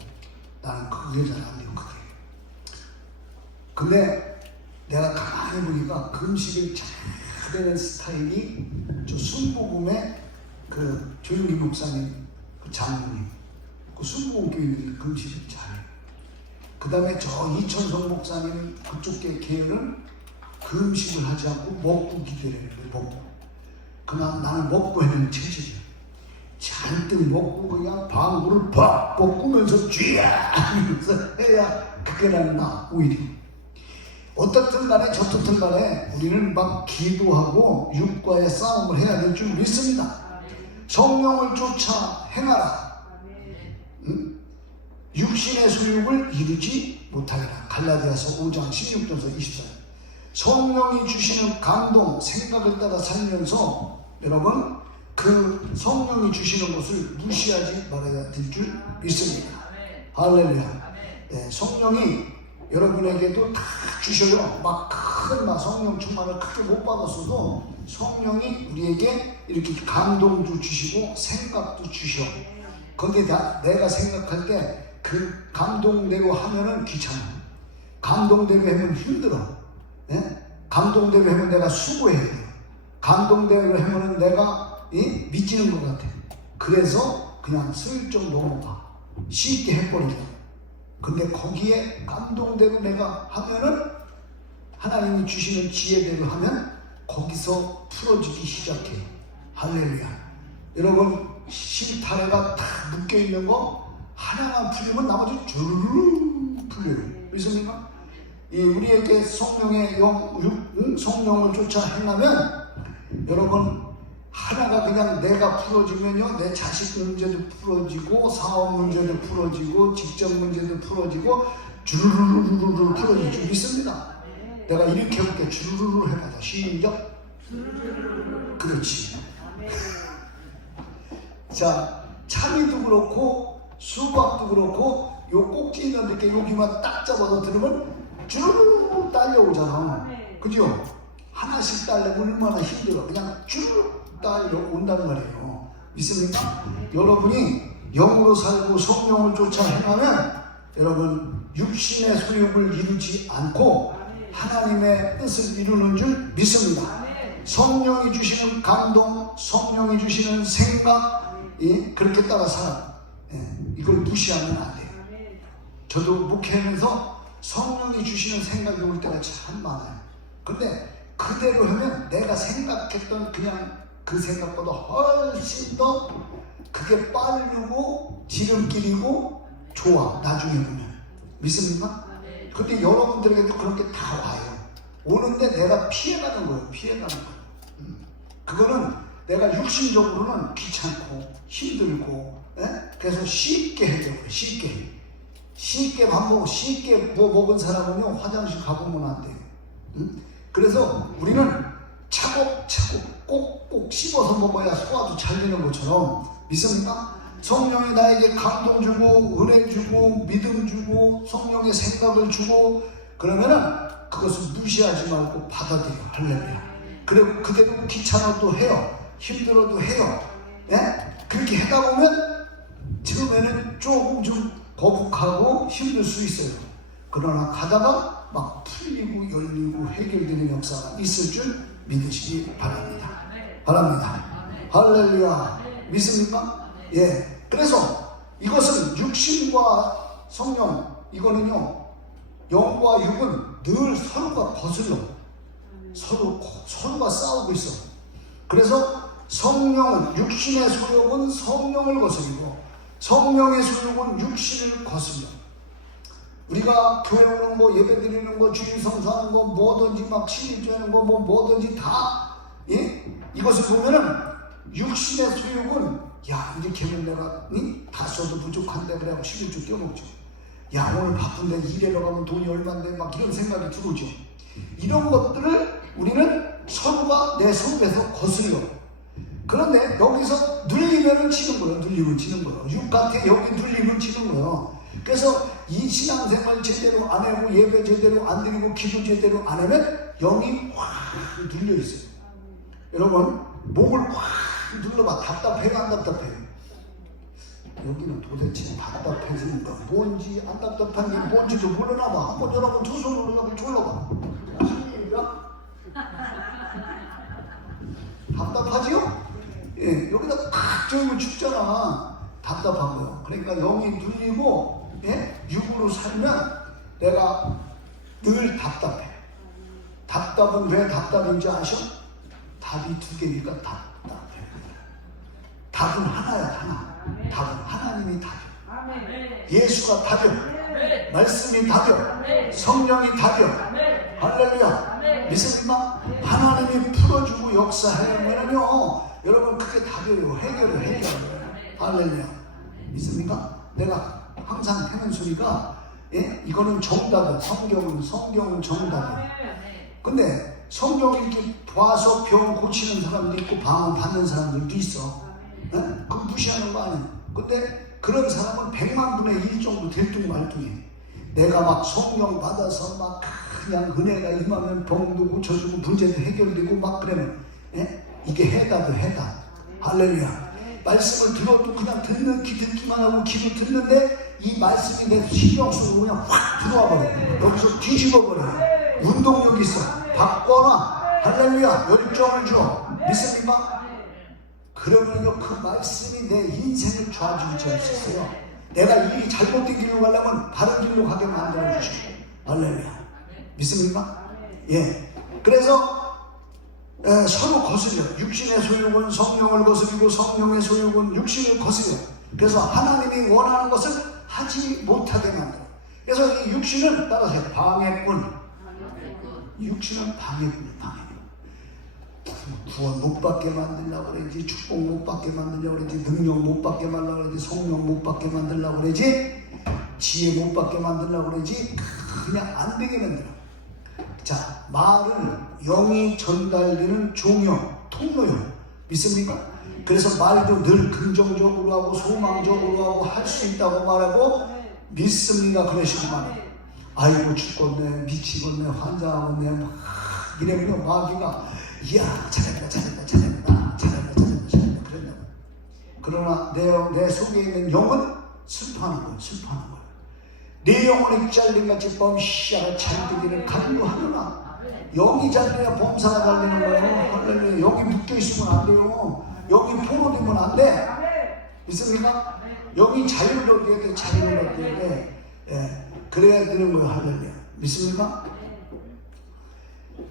나는 그게 잘 안 돼요, 그게. 근데 내가 가만히 보니까 금식을 잘하는 스타일이 저 순복음의 그 조용기 목사님, 그 장로님, 그 순복음 교인들이 금식을 잘해. 그 다음에 저 이천성 목사님 그쪽 계열은 금식을 하지 않고 먹고 기도를 해요. 먹고. 그냥 나는 먹고 하는 체질이야. 잔뜩 먹고 그냥 방구를 팍 볶으면서 쥐야 하면서 해야 그게 나 오히려. 어떻든 간에 저떻든 간에 우리는 막 기도하고 육과의 싸움을 해야 될 줄 믿습니다. 성령을 쫓아 행하라. 응? 육신의 소욕을 이루지 못하리라. 갈라디아서 5장 16절에서 24절. 성령이 주시는 감동, 생각을 따라 살면서 여러분 그 성령이 주시는 것을 무시하지 말아야 될 줄 믿습니다. 할렐루야. 네, 성령이 여러분에게도 다 주셔요. 막 성령 충만을 크게 못 받았어도 성령이 우리에게 이렇게 감동도 주시고 생각도 주셔. 근데 내가 생각할 때 그 감동대로 하면은 귀찮아. 감동대로 하면 힘들어. 예? 감동대로 하면 내가 수고해야 돼. 감동대로 하면은 내가 미치는 것 같아. 그래서 그냥 슬쩍 넘어가. 쉽게 해버리죠. 근데 거기에 감동대로 내가 하면은 하나님이 주시는 지혜대로 하면 거기서 풀어지기 시작해. 할렐루야. 여러분 실타래가 다 묶여있는 거 하나만 풀리면 나머지 주르르 풀려요. 믿습니까? 우리에게 성령의 성령을 쫓아 행하면 여러분 하나가 그냥 내가 풀어지면요 내 자식 문제도 풀어지고 사업 문제도 풀어지고 직장 문제도 풀어지고 주르르르르 풀어질 줄 믿습니다. 내가 이렇게 해볼게. 주르르르 해봐자. 시작. 그렇지. 자, 참이도 그렇고 수박도 그렇고 요 꼭지 있는 이렇게 여기만 딱 잡아서 들으면 주르르 딸려오잖아. 그죠? 하나씩 딸려면 얼마나 힘들어. 그냥 주르르 딸려온단 말이에요. 믿습니까? 여러분이 영으로 살고 성령을 쫓아 행하면 여러분 육신의 소욕을 이루지 않고 하나님의 뜻을 이루는 줄 믿습니다. 성령이 주시는 감동, 성령이 주시는 생각, 그렇게 따라 살아. 이걸 무시하면 안 돼요. 저도 목회하면서 성령이 주시는 생각이 올 때가 참 많아요. 근데 그대로 하면 내가 생각했던 그냥 그 생각보다 훨씬 더 그게 빠르고 지름길이고 좋아. 나중에 보면. 믿습니까? 근데 여러분들에게도 그렇게 다 와요. 오는데 내가 피해가는 거예요. 피해가는 거예요. 그거는 내가 육신적으로는 귀찮고 힘들고 그래서 쉽게 해줘요. 쉽게 밥 먹고 쉽게 뭐 먹은 사람은요 화장실 가보면 안 돼요. 그래서 우리는 차곡차곡 꼭꼭 씹어서 먹어야 소화도 잘 되는 것처럼 믿습니까? 성령이 나에게 감동 주고 은혜 주고 믿음 주고 성령의 생각을 주고 그러면은 그것을 무시하지 말고 받아들여. 할렐루야. 그리고 그대로 귀찮아도 해요. 힘들어도 해요. 그렇게 하다 보면 처음에는 조금 좀 거북하고 힘들 수 있어요. 그러나 가다가 막 풀리고 열리고 해결되는 역사가 있을 줄 믿으시기 바랍니다. 할렐루야. 믿습니까? 예. 그래서 이것은 육신과 성령, 이거는요 영과 육은 늘 서로가 거슬러. 서로가 싸우고 있어. 그래서 성령은, 육신의 소욕은 성령을 거슬리고 성령의 소욕은 육신을 거슬려. 우리가 교회 오는 거, 예배 드리는 거, 주일 성수하는 거, 뭐든지 막 신일주하는 거, 뭐든지 다, 이것을 보면은 육신의 소욕은 야, 이렇게 하면 내가 다 써도 부족한데 그래 하고 11주 껴먹죠. 야, 오늘 바쁜데 일하러 가면 돈이 얼만데 막 이런 생각이 들어오죠. 이런 것들을 우리는 서로가 내 속에서 거슬려. 그런데 여기서 눌리면 치는 거예요. 눌리면 치는 거예요. 육같아 여기 눌리면 치는 거예요. 그래서 이 신앙생활 제대로 안 하고 예배 제대로 안 드리고 기도 제대로 안 하면 영이 확 눌려 있어요. 여러분 목을 확 눌러봐. 답답해요, 안 답답해요? 여기는 도대체 답답해지는 건 뭔지 안 답답한 게 뭔지도 몰라나 봐. 한번 여러분 두 손으로 여러분 졸라봐. 답답하지요? 예, 여기다 팍 조이면 죽잖아. 답답한 거예요. 그러니까 영이 눌리고 육으로 살면 내가 늘 답답해. 답답은 왜 답답인지 아셔? 답이 두 개니까 답답해. 답은 하나야, 하나. 답은 하나님이 답이야. 예수가 답이야. 말씀이 답이야. 성령이 답이야. 할렐루야. 믿습니까? 하나님이 풀어주고 역사하면요 여러분 그게 답이에요. 해결. 할렐루야. 믿습니까? 내가 항상 하는 소리가 이거는 정답이야. 성경은 정답이야. 근데 성경 이렇게 봐서 병 고치는 사람도 있고 방언 받는 사람들도 있어. 그거 무시하는 거 아니야. 근데 그런 사람은 100만 분의 1 정도 될뚱말뚱해. 내가 막 성령 받아서 막 그냥 은혜가 임하면 병도 고쳐주고 문제도 해결되고 막 그러면 이게 해답도 해답. 할렐루야. 말씀을 들어도 그냥 듣기만 하고 귀로 듣는데 이 말씀이 내 신경 속으로 그냥 확 들어와 버려. 여기서 뒤집어 버려. 운동력이 있어. 바꿔놔. 할렐루야. 열정을 줘. 믿습니까? 그러면요 그 말씀이 내 인생을 좌지우지할 수 있어요. 내가 이 잘못된 길로 가려면 다른 길로 가게 만들어 주시고. 할렐루야. 믿습니까? 예. 그래서 서로 거스려. 육신의 소욕은 성령을 거스리고 성령의 소욕은 육신을 거스려. 그래서 하나님이 원하는 것을 하지 못하게 만들어. 그래서 이 육신은 따라서 방해꾼. 육신은 방해꾼이에요. 방해꾼. 구원 못 받게 만들려고 그러지, 축복 못 받게 만들려고 그러지, 능력 못 받게 만들려고 그러지, 성령 못 받게 만들려고 그러지, 지혜 못 받게 만들려고 그러지, 그냥 안 되게 만들어. 자, 말은 영이 전달되는 종요, 통로요. 믿습니까? 그래서 말도 늘 긍정적으로 하고 소망적으로 하고 할 수 있다고 말하고 믿습니다. 그러시고 말해요. 아이고 죽겠네, 미치겠네, 환장하겠네 막 이러면 마귀가 이야 잘했다 그런다. 그러나 내 속에 있는 영은 슬퍼하는 거예요. 내 영혼이 잘린같이 범시아가 잘되기를 간구하느나 영이 잘려야 범사가 잘리는 거예요. 할렐루야. 여기 묶여있으면 안 돼요. 여기 포로되면 안 돼. 믿습니까? 영이 자유를 얻어야 돼. 자유를 얻어야 돼. 예. 그래야 되는 거예요. 할렐루야. 믿습니까?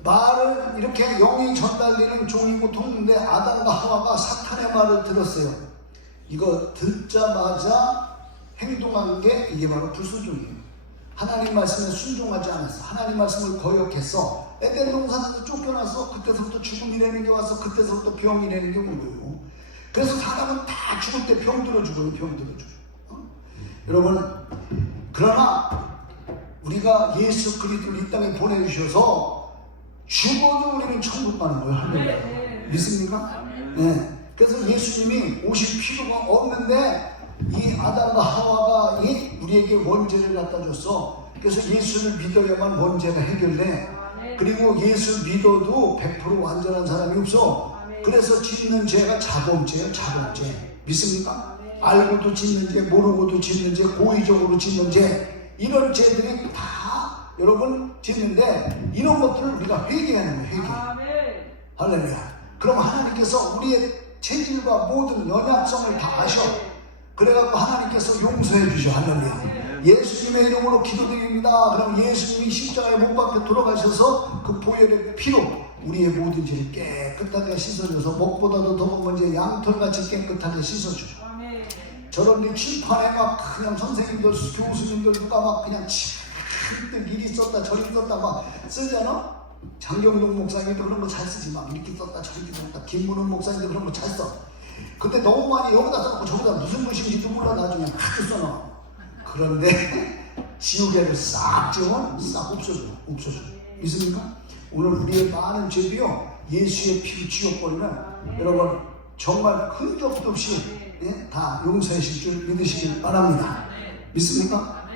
말은 이렇게 영이 전달되는 종이고 통인데 아담과 하와가 사탄의 말을 들었어요. 이거 듣자마자 행동한 게 이게 바로 불순종이에요. 하나님 말씀에 순종하지 않았어. 하나님 말씀을 거역했어. 에덴 동산에서 쫓겨나서 그때서부터 죽음이라는 게 와서 그때서부터 병이라는 게 온 거예요. 그래서 사람은 다 죽을 때 병들어 죽어요. 여러분, 그러나 우리가 예수 그리스도를 이 땅에 보내주셔서 죽어도 우리는 천국 가는 거예요. 할렐루야. 믿습니까? 네. 그래서 예수님이 오실 필요가 없는데 이 아담과 하와가 우리에게 원죄를 갖다 줬어. 그래서 예수를 믿어야만 원죄가 해결돼. 그리고 예수 믿어도 100% 완전한 사람이 없어. 그래서 짓는 죄가 자범죄예요. 자범죄. 믿습니까? 알고도 짓는 죄, 모르고도 짓는 죄, 고의적으로 짓는 죄, 이런 죄들이 다 여러분 짓는데 이런 것들을 우리가 회개하는 거예요. 회개. 할렐루야. 그럼 하나님께서 우리의 체질과 모든 연약성을 다 아셔. 그래갖고 하나님께서 용서해 주셔. 할렐루야. 예수님의 이름으로 기도드립니다. 그럼 예수님이 십자가에 못 박혀 돌아가셔서 그 보혈의 피로 우리의 모든 죄를 깨끗하게 씻어줘서 목보다도 더 먼저 양털같이 깨끗하게 씻어주죠. 저런 칠판에 막 그냥 선생님들, 교수님들 누가 막 그냥 칠들 이리 썼다 저리 썼다 막 쓰잖아. 장경동 목사님도 그런 거 잘 쓰지. 막 이렇게 썼다 저렇게 썼다. 김문훈 목사님도 그런 거 잘 써. 근데 너무 많이 여기다 써놓고 저기다 무슨 글씨인지도 몰라. 나중에 하도 써놔. 그런데 지우개를 싹 지우면 싹 없어져. 믿습니까? 오늘 우리의 많은 죄도요 예수의 피로 지워버리면 여러분 정말 흔적도 없이 다 용서하실 줄 믿으시길 바랍니다. 믿습니까?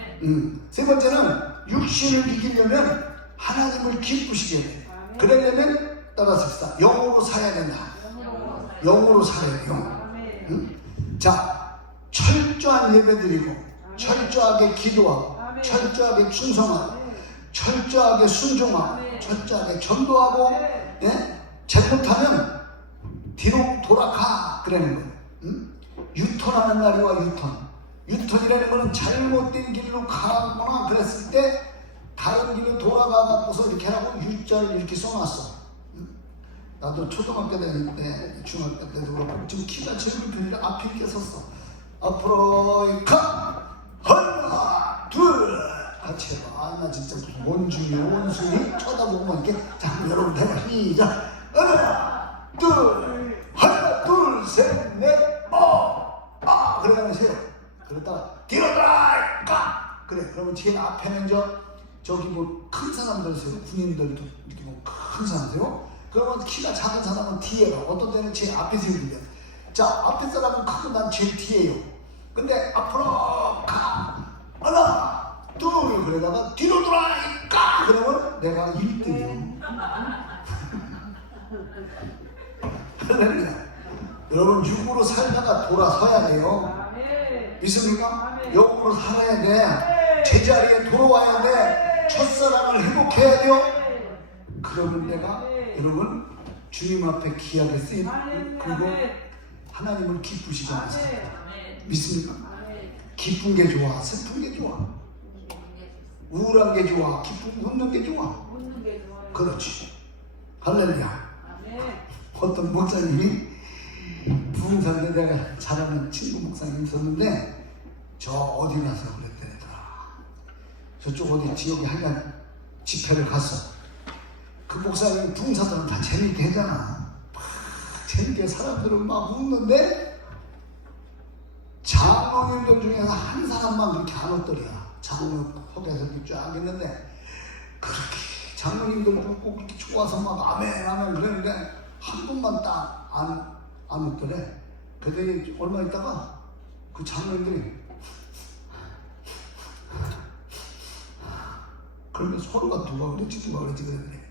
세 번째는 육신을 이기려면 하나님을 기쁘시게 돼. 그러려면 따라서 영으로 살아야 된다. 영으로 살아야 돼요. 자, 철저한 예배드리고 철저하게 기도하고 철저하게 충성하고 철저하게 순종하고 철저하게 전도하고 잘못하면 뒤로 돌아가 그러는 거예요. 유턴하는 날이와 유턴이라는 것은 잘못된 길로 가거나 그랬을 때 다른 길로 돌아가 갖고서 이렇게 하고 U자를 이렇게 써놨어. 나도 초등학교 다닐 때 중학교 때도 그렇고 지금 키가 제일 높은 앞에 이렇게 섰어. 앞으로 가 하나 둘 같이 해봐. 나 진짜 원중이 원숭이 쳐다보고만 이렇게 자 여러분 대박 시작 하나 둘 셋 넷 그러면 세요. 그러다가 뒤로 가 그래. 그러면 뒤에 앞에는 저기 뭐 큰 사람들 세요. 군인들도 이렇게 뭐 큰 사람 세요. 그러면 키가 작은 사람은 뒤에 가. 어떤 때는 제일 앞에 세우는데 자 앞에 사람은 크고 난 제일 뒤에요. 근데 앞으로 가 하나 뚜를 그러다가 뒤로 돌아니까 그러면 내가 1등이요. 할렐루야. 여러분 육으로 살다가 돌아서야 돼요. 믿습니까? 영으로 살아야 돼. 제자리에 돌아와야 돼. 첫사랑을 회복해야 돼요. 그러면 내가 여러분 주님 앞에 귀하게 쓰임 그리고 하나님을 기쁘시게 하는 사람. 믿습니까? 기쁜 게 좋아, 슬픈 게 좋아, 우울한 게 좋아, 웃는 게 좋아. 그렇지. 할렐루야. 어떤 목사님이 부흥사인데 내가 잘 아는 친구 목사님이 있었는데 저 어디 가서 그랬더라. 저쪽 어디 지역에 하여간 집회를 갔어. 그 목사님 부흥사들은 다 재밌게 하잖아. 막 재밌게 사람들은 막 웃는데 장로님들 중에서 한 사람만 그렇게 안 웃더랴. 장로 속에서 쫙 있는데 그렇게 장로님들 웃고 그렇게 좋아서 막 아멘 아멘 그러는데 한 분만 딱 안 웃더래. 그랬더니 얼마 있다가 그 장로님들이 그러면 서로가 누가 그랬지 그랬더니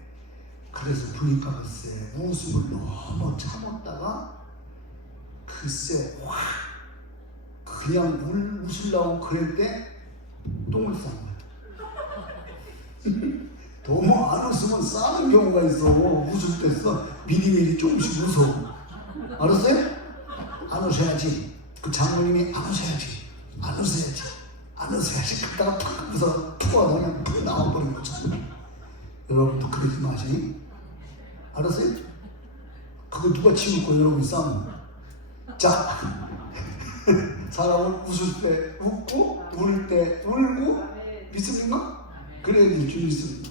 그래서 보니까 글쎄 웃음을 너무 참았다가 글쎄 확 그냥 웃으려고 그럴 때 똥을 싼 거야. 너무 안 웃으면 싸는 경우가 있어. 웃을 때 써. 미리미리 조금씩 웃어. 알았어요? 안 웃어야지. 그 장모님이 안 웃어야지. 안 웃어야지. 안 웃어야지. 그러다가 팍 웃어. 푹 하다 그냥 푹 나와버린 거잖아. 여러분도 그러지 마시. 알았어요? 그거 누가 치울 거예요? 여러분이 싸면. 자. 사람은 웃을 때 웃고 울 때 울고 믿습니까? 그래야지 주님 믿습니다.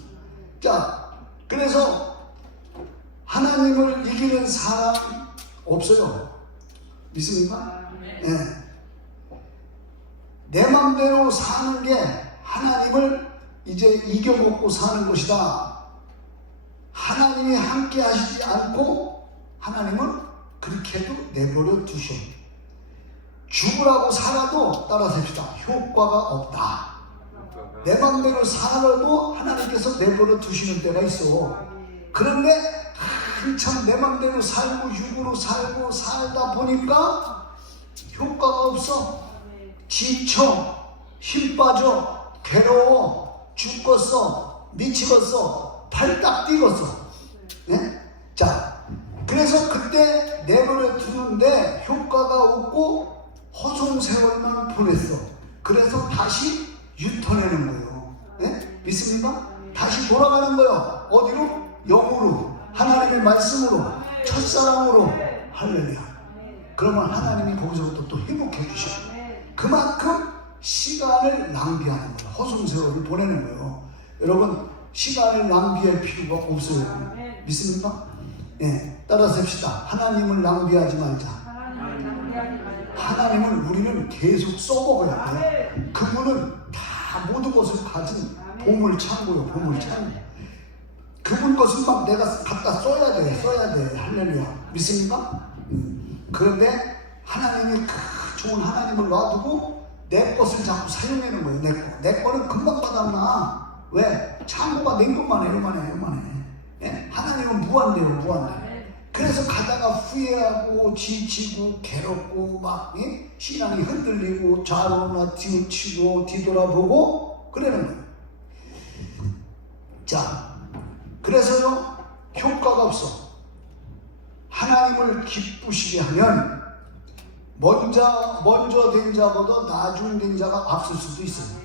자, 그래서 하나님을 이기는 사람 없어요. 믿습니까? 네. 내 맘대로 사는 게 하나님을 이제 이겨먹고 사는 것이다. 하나님이 함께 하시지 않고 하나님은 그렇게 해도 내버려 두셔. 죽으라고 살아도 따라 삽시다. 효과가 없다. 내 맘대로 살아도 하나님께서 내버려 두시는 때가 있어. 그런데 한참 내 맘대로 살고 육으로 살고 살다 보니까 효과가 없어. 지쳐, 힘 빠져, 괴로워, 죽겠어, 미치겠어, 팔딱 뛰겠어. 네? 자, 그래서 그때 내버려 두는데 효과가 없고 허송세월만 보냈어. 그래서 다시 유턴하는 거예요. 네? 믿습니까? 다시 돌아가는 거예요. 어디로? 영으로, 하나님의 말씀으로, 첫사랑으로. 할렐루야. 그러면 하나님이 거기서부터 또 회복해 주셔. 그만큼 시간을 낭비하는 거예요. 허송세월을 보내는 거예요. 여러분 시간을 낭비할 필요가 없어요. 믿습니까? 예, 따라서 합시다. 하나님을 낭비하지 말자. 하나님은 우리는 계속 써먹어야 돼. 그분은 다 모든 것을 가진 보물창고요. 보물창고. 그분 것을 막 내가 갖다 써야 돼. 할렐루야. 믿습니까? 그런데 하나님이 그 좋은 하나님을 놔두고 내 것을 자꾸 사용하는 거예요. 내 거는 금방 받았나. 왜? 창고가 낸 것만 해. 요만해. 예? 하나님은 무한대로 무한대. 그래서 가다가 후회하고 지치고 괴롭고 막 신앙이 흔들리고 좌우나 뒤치고 뒤돌아보고 그러는 거예요. 자, 그래서요 효과가 없어. 하나님을 기쁘시게 하면 먼저 된 자보다 나중 된 자가 앞설 수도 있어요.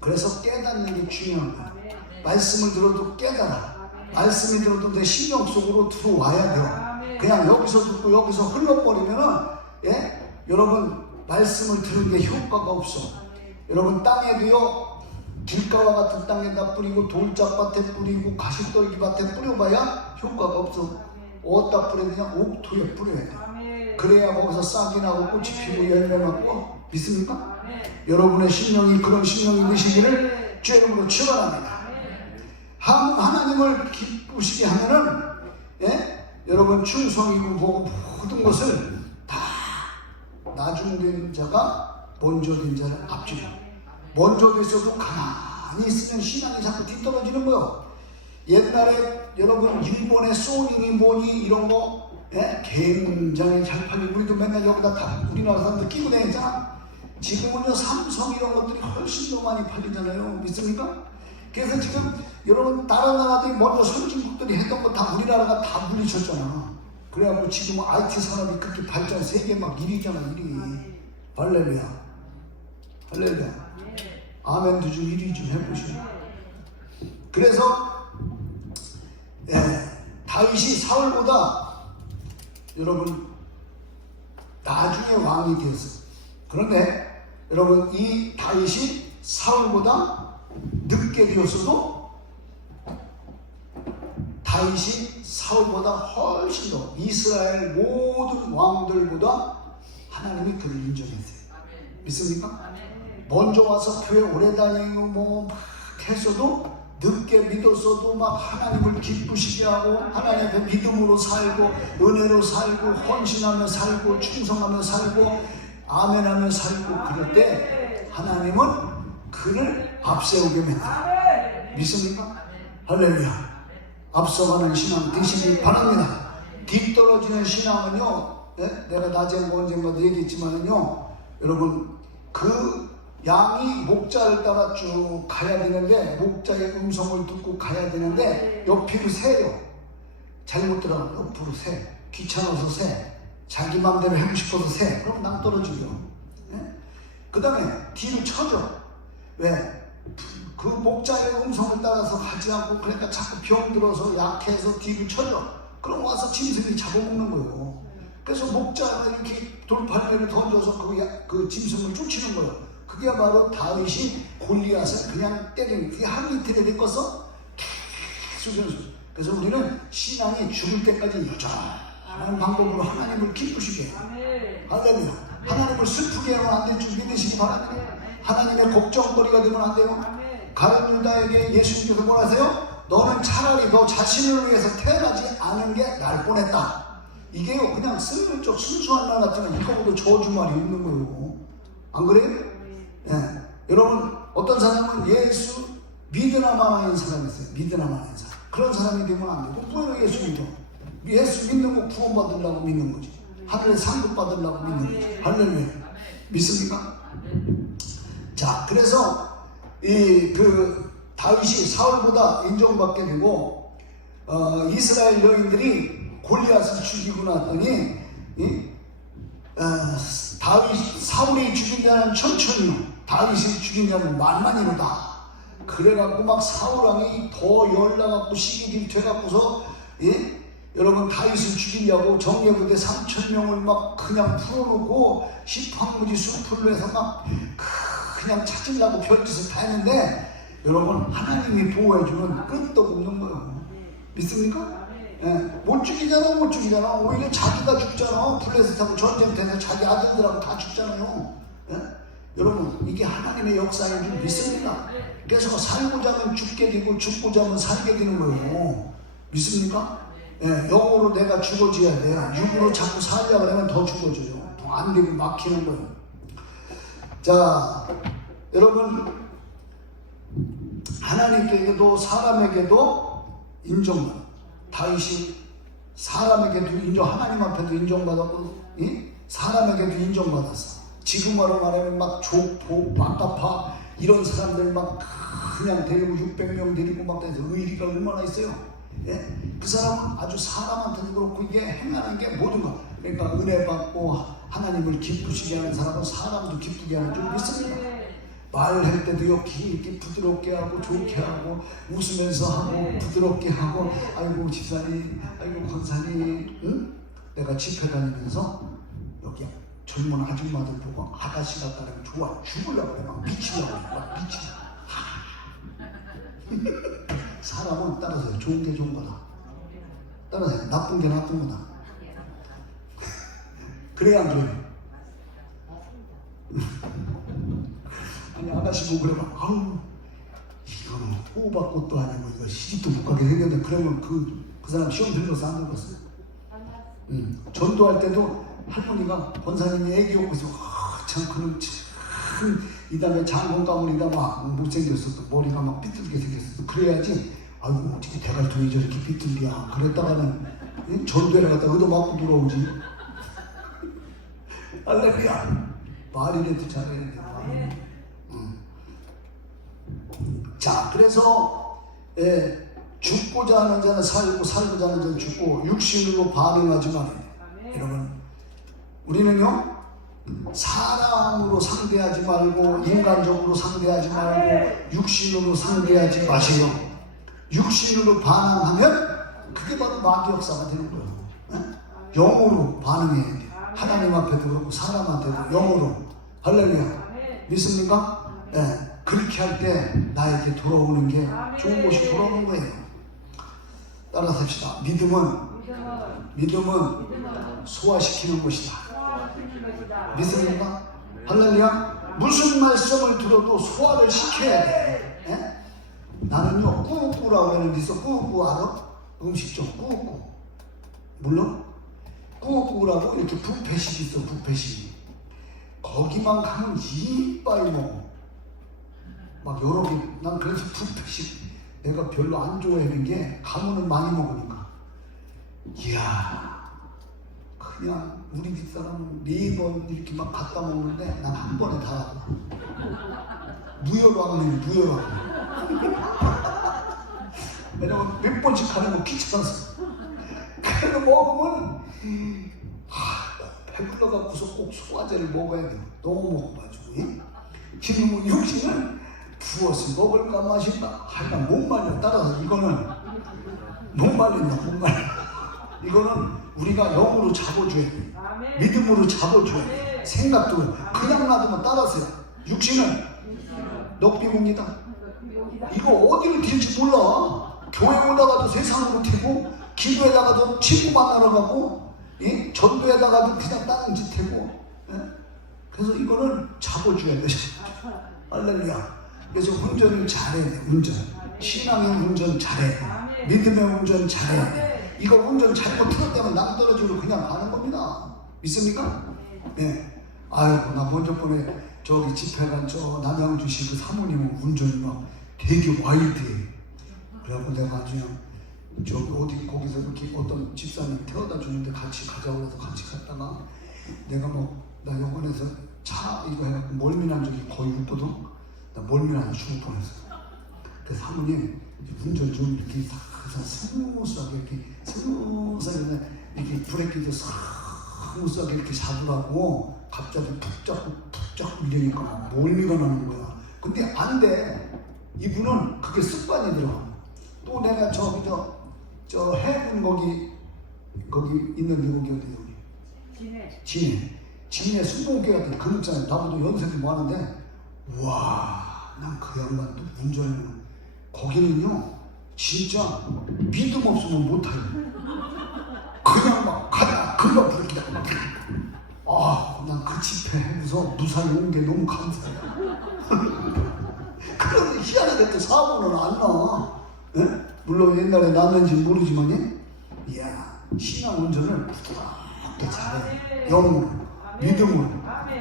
그래서 깨닫는 게 중요한 거예요. 말씀을 들어도 깨달아. 말씀이 들어도 내 심령 속으로 들어와야 돼요. 그냥 여기서 듣고 여기서 흘러버리면은 여러분 말씀을 들은 게 효과가 없어. 여러분 땅에도요 길가와 같은 땅에다 뿌리고 돌짝밭에 뿌리고 가시떨기밭에 뿌려봐야 효과가 없어. 어디다 뿌려야 되냐? 옥토에 뿌려야 돼. 그래야 거기서 싹이 나고 꽃이 피고 열매 맺고. 믿습니까? 여러분의 심령이 그런 심령이 되시기를 주의 이름으로 축원합니다. 하나님을 기쁘시게 하면은 여러분 충성이고 뭐고 모든 것을 다 나중된 자가 먼저 된 자를 앞지고 먼저 있어도 가만히 있으면 신앙이 자꾸 뒤떨어지는 거예요. 옛날에 여러분 일본의 소니니 뭐니 이런 거 굉장히 잘 팔리고 우리도 맨날 여기다 다 우리나라 사람들 끼고 다니잖아. 지금은요 삼성 이런 것들이 훨씬 더 많이 팔리잖아요. 믿습니까? 그래서 지금 여러분 다른 나라들이 먼저 선진국들이 했던 거 다 우리나라가 다 물리쳤잖아. 그래갖고 지금 IT 산업이 그렇게 발전 세계 막 1위잖아 1위. 할렐루야. 할렐루야. 아멘도 좀 1위 좀 해보시오. 그래서 다윗이 사울보다 여러분 나중에 왕이 되었어요. 그런데 여러분 이 다윗이 사울보다 늦게 되었어도 다윗이 사울보다 훨씬 더 이스라엘 모든 왕들보다 하나님이 그를 인정했어요. 믿습니까? 먼저 와서 교회 오래 다니고 뭐 막 했어도 늦게 믿었어도 막 하나님을 기쁘시게 하고 하나님 앞에 믿음으로 살고 은혜로 살고 헌신하며 살고 충성하며 살고 아멘하며 살고 그럴 때 하나님은 그를 앞세우게 만들어요. 믿습니까? 할렐루야. 앞서가는 신앙 되시기 바랍니다. 뒤떨어지는 신앙은요, 내가 낮에 언젠가도 얘기했지만은요, 여러분 그 양이 목자를 따라 쭉 가야 되는데 목자의 음성을 듣고 가야 되는데 옆으로 새요. 잘못 들어가면 옆으로 새. 귀찮아서 새. 자기 마음대로 하고 싶어서 새. 그럼 낭떨어지죠. 그 다음에 뒤를 쳐줘. 왜? 그 목자의 음성을 따라서 가지 않고 그러니까 자꾸 병들어서 약해서 뒤를 쳐줘. 그럼 와서 짐승이 잡아먹는 거예요. 그래서 목자가 이렇게 돌팔매를 던져서 그 짐승을 쫓치는 거예요. 그게 바로 다윗이 골리앗을 그냥 때리는 그게 하루 이틀에 됐겠어? 계속 연습. 그래서 우리는 신앙이 죽을 때까지 여전한 방법으로 하나님을 기쁘시게 할렐루야. 하나님을 슬프게 하면 안 될 줄 믿으시기 바랍니다. 하나님의 걱정거리가 되면 안 돼요. 가룟 유다에게 예수님께서 뭐라 하세요? 너는 차라리 너 자신을 위해서 태어나지 않은 게 날 뻔했다. 이게요 그냥 슬쩍 순수한 말 같지만 이거보다 저주말이 있는 거예요. 안 그래요? 여러분 어떤 사람은 예수 믿으나만 하는 사람이 있어요. 믿으나만 하는 사람. 그런 사람이 되면 안 되고 왜 예수 믿어? 예수 믿는 거 구원받으려고 믿는 거지. 하늘에 상급 받으려고 믿는 거지. 할렐루야. 믿습니까? 자, 그래서 그 다윗이 사울보다 인정받게 되고 이스라엘 여인들이 골리앗을 죽이고 났더니 사울이 죽인 자는 1000이요 다윗이 죽인 자는 10,000이로다. 그래갖고 막 사울왕이 더 열나갖고 시기 질투해갖고서 여러분 다윗을 죽이려고 정예부대 3,000명을 막 그냥 풀어놓고 십황무지 숲을 내서 막 그냥 찾으려고 별짓을 다 했는데 여러분 하나님이 보호해주는 끈도 없는 거예요. 믿습니까? 못 죽이잖아. 오히려 자기가 죽잖아. 블레셋하고 전쟁터에서 자기 아들들하고 다 죽잖아요. 여러분 이게 하나님의 역사인 줄 믿습니다. 그래서 살고자 하면 죽게 되고 죽고자 하면 살게 되는 거예요. 믿습니까? 영으로 내가 죽어져야 돼. 육으로 자꾸 살려고 하면 더 죽어져요. 더 안 되고 막히는 거예요. 자, 여러분 하나님께도 사람에게도 인정받아. 다윗이 사람에게도 인정, 하나님 앞에도 인정받았고 사람에게도 인정받았어. 지금으로 말하면 막 조폭, 막가파 이런 사람들 막 그냥 데리고 600명 데리고 막 해서 의리가 얼마나 있어요. 그 사람은 아주 사람한테도 그렇고 이게 행하는 게 모든 거. 그러니까 은혜 받고 하나님을 기쁘시게 하는 사람은 사람도 기쁘게 하는 줄 믿습니다. 말할 때도 이렇게 부드럽게 하고 좋게 하고 웃으면서 하고 부드럽게 하고 아이고 집사님, 아이고 권사님, 응? 내가 집회 다니면서 여기 젊은 아줌마들 보고 아가씨 같다는 좋아 죽으려고 그래. 막 미치려고 그래. 막 미치려고. 사람은 따라서 좋은 게 좋은 거다. 따라서 나쁜 게 나쁜 거다. 그래야 안 돼요. 아니 아가씨 보고 그러면 아우 이거는 호박꽃도 아니고 이거 시집도 못 가게 생겼는데 그러면 그 사람 시험 들려서 안 들었어요. 전도할 때도 할머니가 권사님이 애기 오고 있으면 참 그런 이 다음에 장군 가문이다 막 못생겼어도 머리가 막 삐뚤게 생겼어도 그래야지. 아이고 어떻게 대갈통이 저렇게 삐뚤이야. 그랬다가는 전도에 갔다 얻어맞고 들어오지. 할렐루야. 말이라도 잘해야 돼. 자, 그래서 죽고자 하는 자는 살고 살고자 하는 자는 죽고 육신으로 반응하지 말아야 돼. 여러분, 우리는요 사람으로 상대하지 말고 인간적으로 상대하지 말고 육신으로 상대하지 마세요. 육신으로 반응하면 그게 바로 마귀 역사가 되는 거예요. 영으로 반응해야 돼. 하나님 앞에도 그렇고 사람한테도 영으로. 할렐루야. 믿습니까? 그렇게 할 때 나에게 돌아오는 게 좋은 것이 돌아오는 거예요. 따라서 합시다. 믿음은 소화시키는 것이다. 믿습니까? 할렐루야. 무슨 말씀을 들어도 소화를 시켜야 돼. 나는요 꾸꾸라고 하는 데 있어. 꾸꾸 알아? 음식점 꾸꾸. 물론 꾸꾸라고 이렇게 뷔페식 있어. 뷔페식. 거기만 가면 이빨 먹어. 막 여러 개. 난 그래서 뷔페식 내가 별로 안 좋아하는 게 가면은 많이 먹으니까. 이야, 그냥 우리 집사람은 4번 이렇게 막 갖다 먹는데 난 한 번에 다 하고. 무효로 하면 무효로 하고. 왜냐면 몇 번씩 하는 거 귀찮아서. 그래도 먹으면 배불러갖고서 꼭 소화제를 먹어야 돼요. 너무 먹어가지고. 지금은 육신을 부어서 먹을까 마실까 하여간 못 말려. 따라서 이거는 못 말린다. 못 말려. 이거는 우리가 영으로 잡아줘야 돼. 믿음으로 잡아줘야 돼. 생각도 그냥 놔두면 따라서요. 육신은 넉비공이다. 이거 어디를 튈지 몰라. 교회 오다가도 세상으로 튀고, 기도에다가도 친구 만나러 가고, 전도에다가도 그냥 다른 짓 하고. 그래서 이거는 잡아줘야 돼. 할렐루야. 그래서 운전을 잘해야 돼. 운전. 신앙의 운전 잘해. 믿음의 운전 잘해야 돼. 이거 운전 잘못 틀었다면 낭떠러지로 그냥 가는 겁니다. 믿습니까? 네. 아이고, 나 먼저 번에 저기 집회간 저 남양주시 그 사모님은 운전이 막 되게 와일드해. 그래갖고 내가 그냥 저기 어디 거기서 이렇게 어떤 집사님 태워다 주는데 같이 가자고 해서 같이 갔다가 내가 뭐 나 여권에서 차 이거 해갖고 멀미난 적이 거의 없거든. 나 멀미난 죽을 뻔했어. 그래서 사모님 운전 좀 이렇게 싹 스무스하게 이렇게 스무스하게 이렇게 브레이크도 스무스하게 이렇게 잡으라고 갑자기 푹 잡고 밀려니까 멀미가 나는 거야. 근데 안 돼. 이분은 그게 습관이 들어. 또 내가 저기 저 해군 거기 있는 거기 어디요? 진해 수목계가 근육장에 나보다 연세도 많은데 와, 난 그 양반 또 운전하는 거기는요 진짜 믿음 없으면 못해요. 그냥 막 가다 금방 부르기다. 난 그 집회 해서 무사히 온 게 너무 감사해. 그런데 희한하게 또 사고는 안 나. 물론 옛날에 났는지 모르지만, 이야, 신앙 운전을 부드럽게 잘해. 영으로, 믿음으로,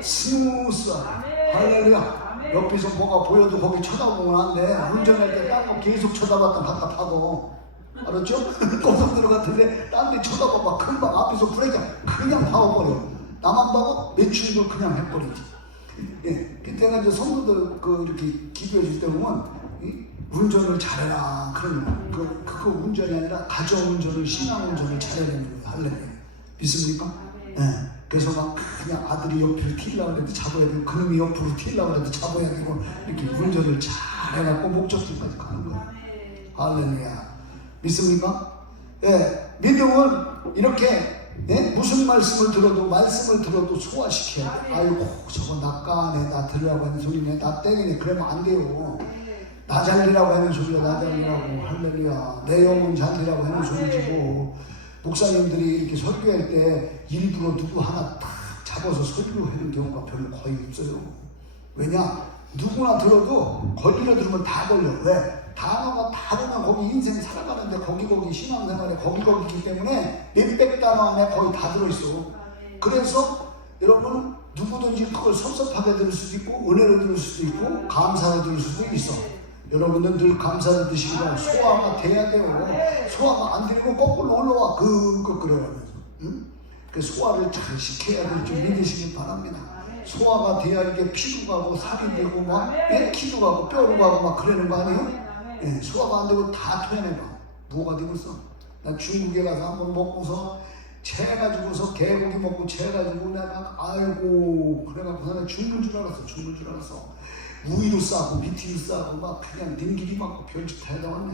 스무스하게. 할렐루야. 옆에서 뭐가 보여도 거기 쳐다보면 안 돼. 운전할 때 딴 거 계속 쳐다봤다 답답하고. 알았죠? 고속도로 같은데 딴 데 쳐다봐봐. 금방 앞에서 브레이크 그냥 파워버려. 나만 봐도 맺히는 걸 그냥 해버리지. 그때가 이제 성도들 이렇게 기도해 줄 때 보면 운전을 잘해라. 그러면 그거 운전이 아니라 가정 운전을, 신앙 운전을 잘해야 되는 거예요. 할렐루야. 믿습니까? 그래서 막 그냥 아들이 옆으로 튀려고 해도 잡아야 되고 그놈이 옆으로 튀려고 해도 잡아야 되고 이렇게 운전을 잘 해갖고 목적지까지 가는 거예요. 할렐루야. 믿습니까? 믿음은 이렇게 무슨 말씀을 들어도 소화시켜야 돼. 아이고 저거 나 까네, 나 들으라고 하는 소리네, 나 땡이네. 그러면 안 돼요. 나 잘리라고 하는 소리야. 나 잘리라고. 할렐루야. 내 영혼 잘리라고 하는 소리지고. 목사님들이 이렇게 설교할 때 일부러 누구 하나 딱 잡아서 설교하는 경우가 별로 거의 없어요. 왜냐? 누구나 들어도 걸리려 들으면 다 걸려. 왜? 단어가 다르면 거기 인생 살아가는데 거기 신앙생활에 거기이기 때문에 몇백 단어 안에 거의 다 들어있어. 그래서 여러분 누구든지 그걸 섭섭하게 들을 수도 있고 은혜로 들을 수도 있고 감사로 들을 수도 있어. 여러분들 늘 감사를 드시고 소화가 돼야 돼요. 소화가 안 되고 거꾸로 올라와 그 끓여가면서 그 소화를 잘 시켜야 될 줄 믿으시기 바랍니다. 소화가 돼야 이게 피도 가고 살이 되고 막 키도 가고 뼈로 가고 막 그러는 거 아니에요? 예, 소화가 안 되고 다 토해내봐. 뭐가 되고 있어? 나 중국에 가서 한번 먹고서 채가지고서 개고기 먹고 채가지고 내가 아이고 그래갖고 나는 죽는 줄 알았어. 우유도 싸고 비티도 싸고 막 그냥 nim기리 맞고 별짓 다 해다 왔네.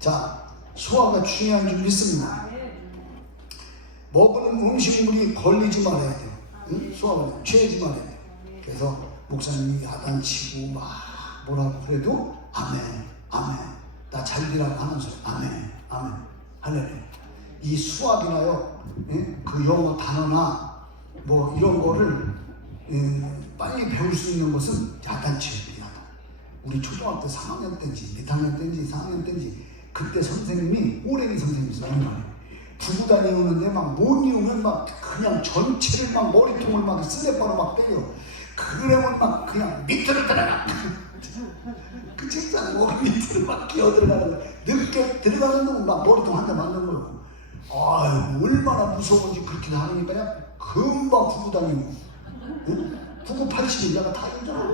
자, 소화가 중요한 줄 믿습니다. 먹는 음식물이 걸리지 말아야 돼요. 소화가 취하지 말아야 돼요. 그래서 목사님이 야단치고 막 뭐라고 그래도 아멘 나 잘되라고 하는 소리 아멘 할렐루야. 이 수학이나요 그 영어 단어나 뭐 이런 거를 빨리 배울 수 있는 것은 야단치입니다. 우리 초등학교 3학년 때인지 2학년 때인지 4학년 때인지 그때 선생님이 오랭이 선생님이었어요. 부부 다니는데 막 못 이루면 막 그냥 전체를 막 머리통을 막 쓰레빠로 막 때려. 그러면 막 그냥 밑으로 들어가. 그 책상 머리 밑으로 막 기어 들어가는 거야. 늦게 들어가는 놈은 막 머리통 한 대 맞는 거예요. 아유 얼마나 무서운지 그렇게 하니까요. 금방 부부 다니고. 부부 80일 내가 다 알잖아.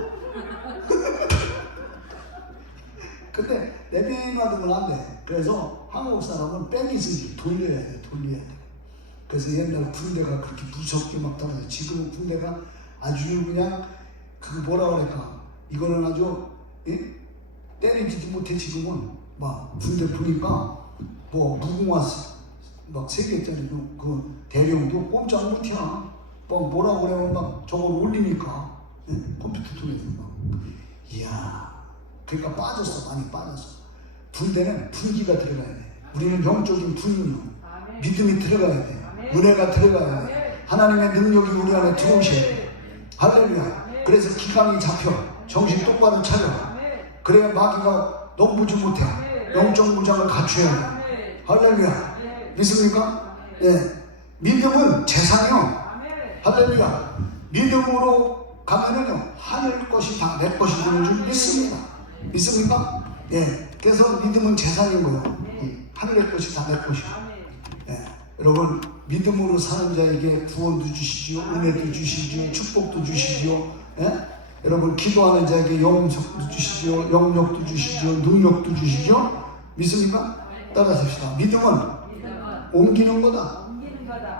근데 내비놔두면 안 돼. 그래서 한국 사람은 백이슬기 돌려야 돼. 그래서 옛날 군대가 그렇게 무섭게 막 다녀요. 지금은 군대가 아주 그냥 그 뭐라 그럴까 이거는 아주 때리지도 못해. 지금은 막 군대 보니까 뭐 무궁화 막 3개짜리 그 대령도 꼼짝 못해. 뭐 뭐라 그러면 막 저걸 올리니까 컴퓨터 통해서 막 이야. 그러니까 많이 빠졌어. 군대는 분기가 들어가야 돼. 우리는 영적인 분이요. 믿음이 들어가야 돼. 은혜가 들어가야 돼. 하나님의 능력이 우리 안에 들어오셔야 돼. 할렐루야. 그래서 기강이 잡혀. 정신 똑바로 차려. 그래야 마귀가 넘보지 못해. 영적 무장을 갖춰야 돼. 할렐루야. 믿습니까? 예. 믿음은 재산이요. 할렐루야. 믿음으로 가면은요 하늘 것이 다 내 것이 되는 줄 믿습니다. 믿습니까? 예. 그래서 믿음은 재산인 거예요. 하늘의 것이 다 내 것이고. 예. 여러분 믿음으로 사는 자에게 구원도 주시지요, 은혜도 주시지요, 축복도 주시지요. 예? 여러분 기도하는 자에게 영성도 주시지요, 영력도 주시지요, 능력도 주시지요. 믿습니까? 따라합시다. 믿음은 옮기는 거다.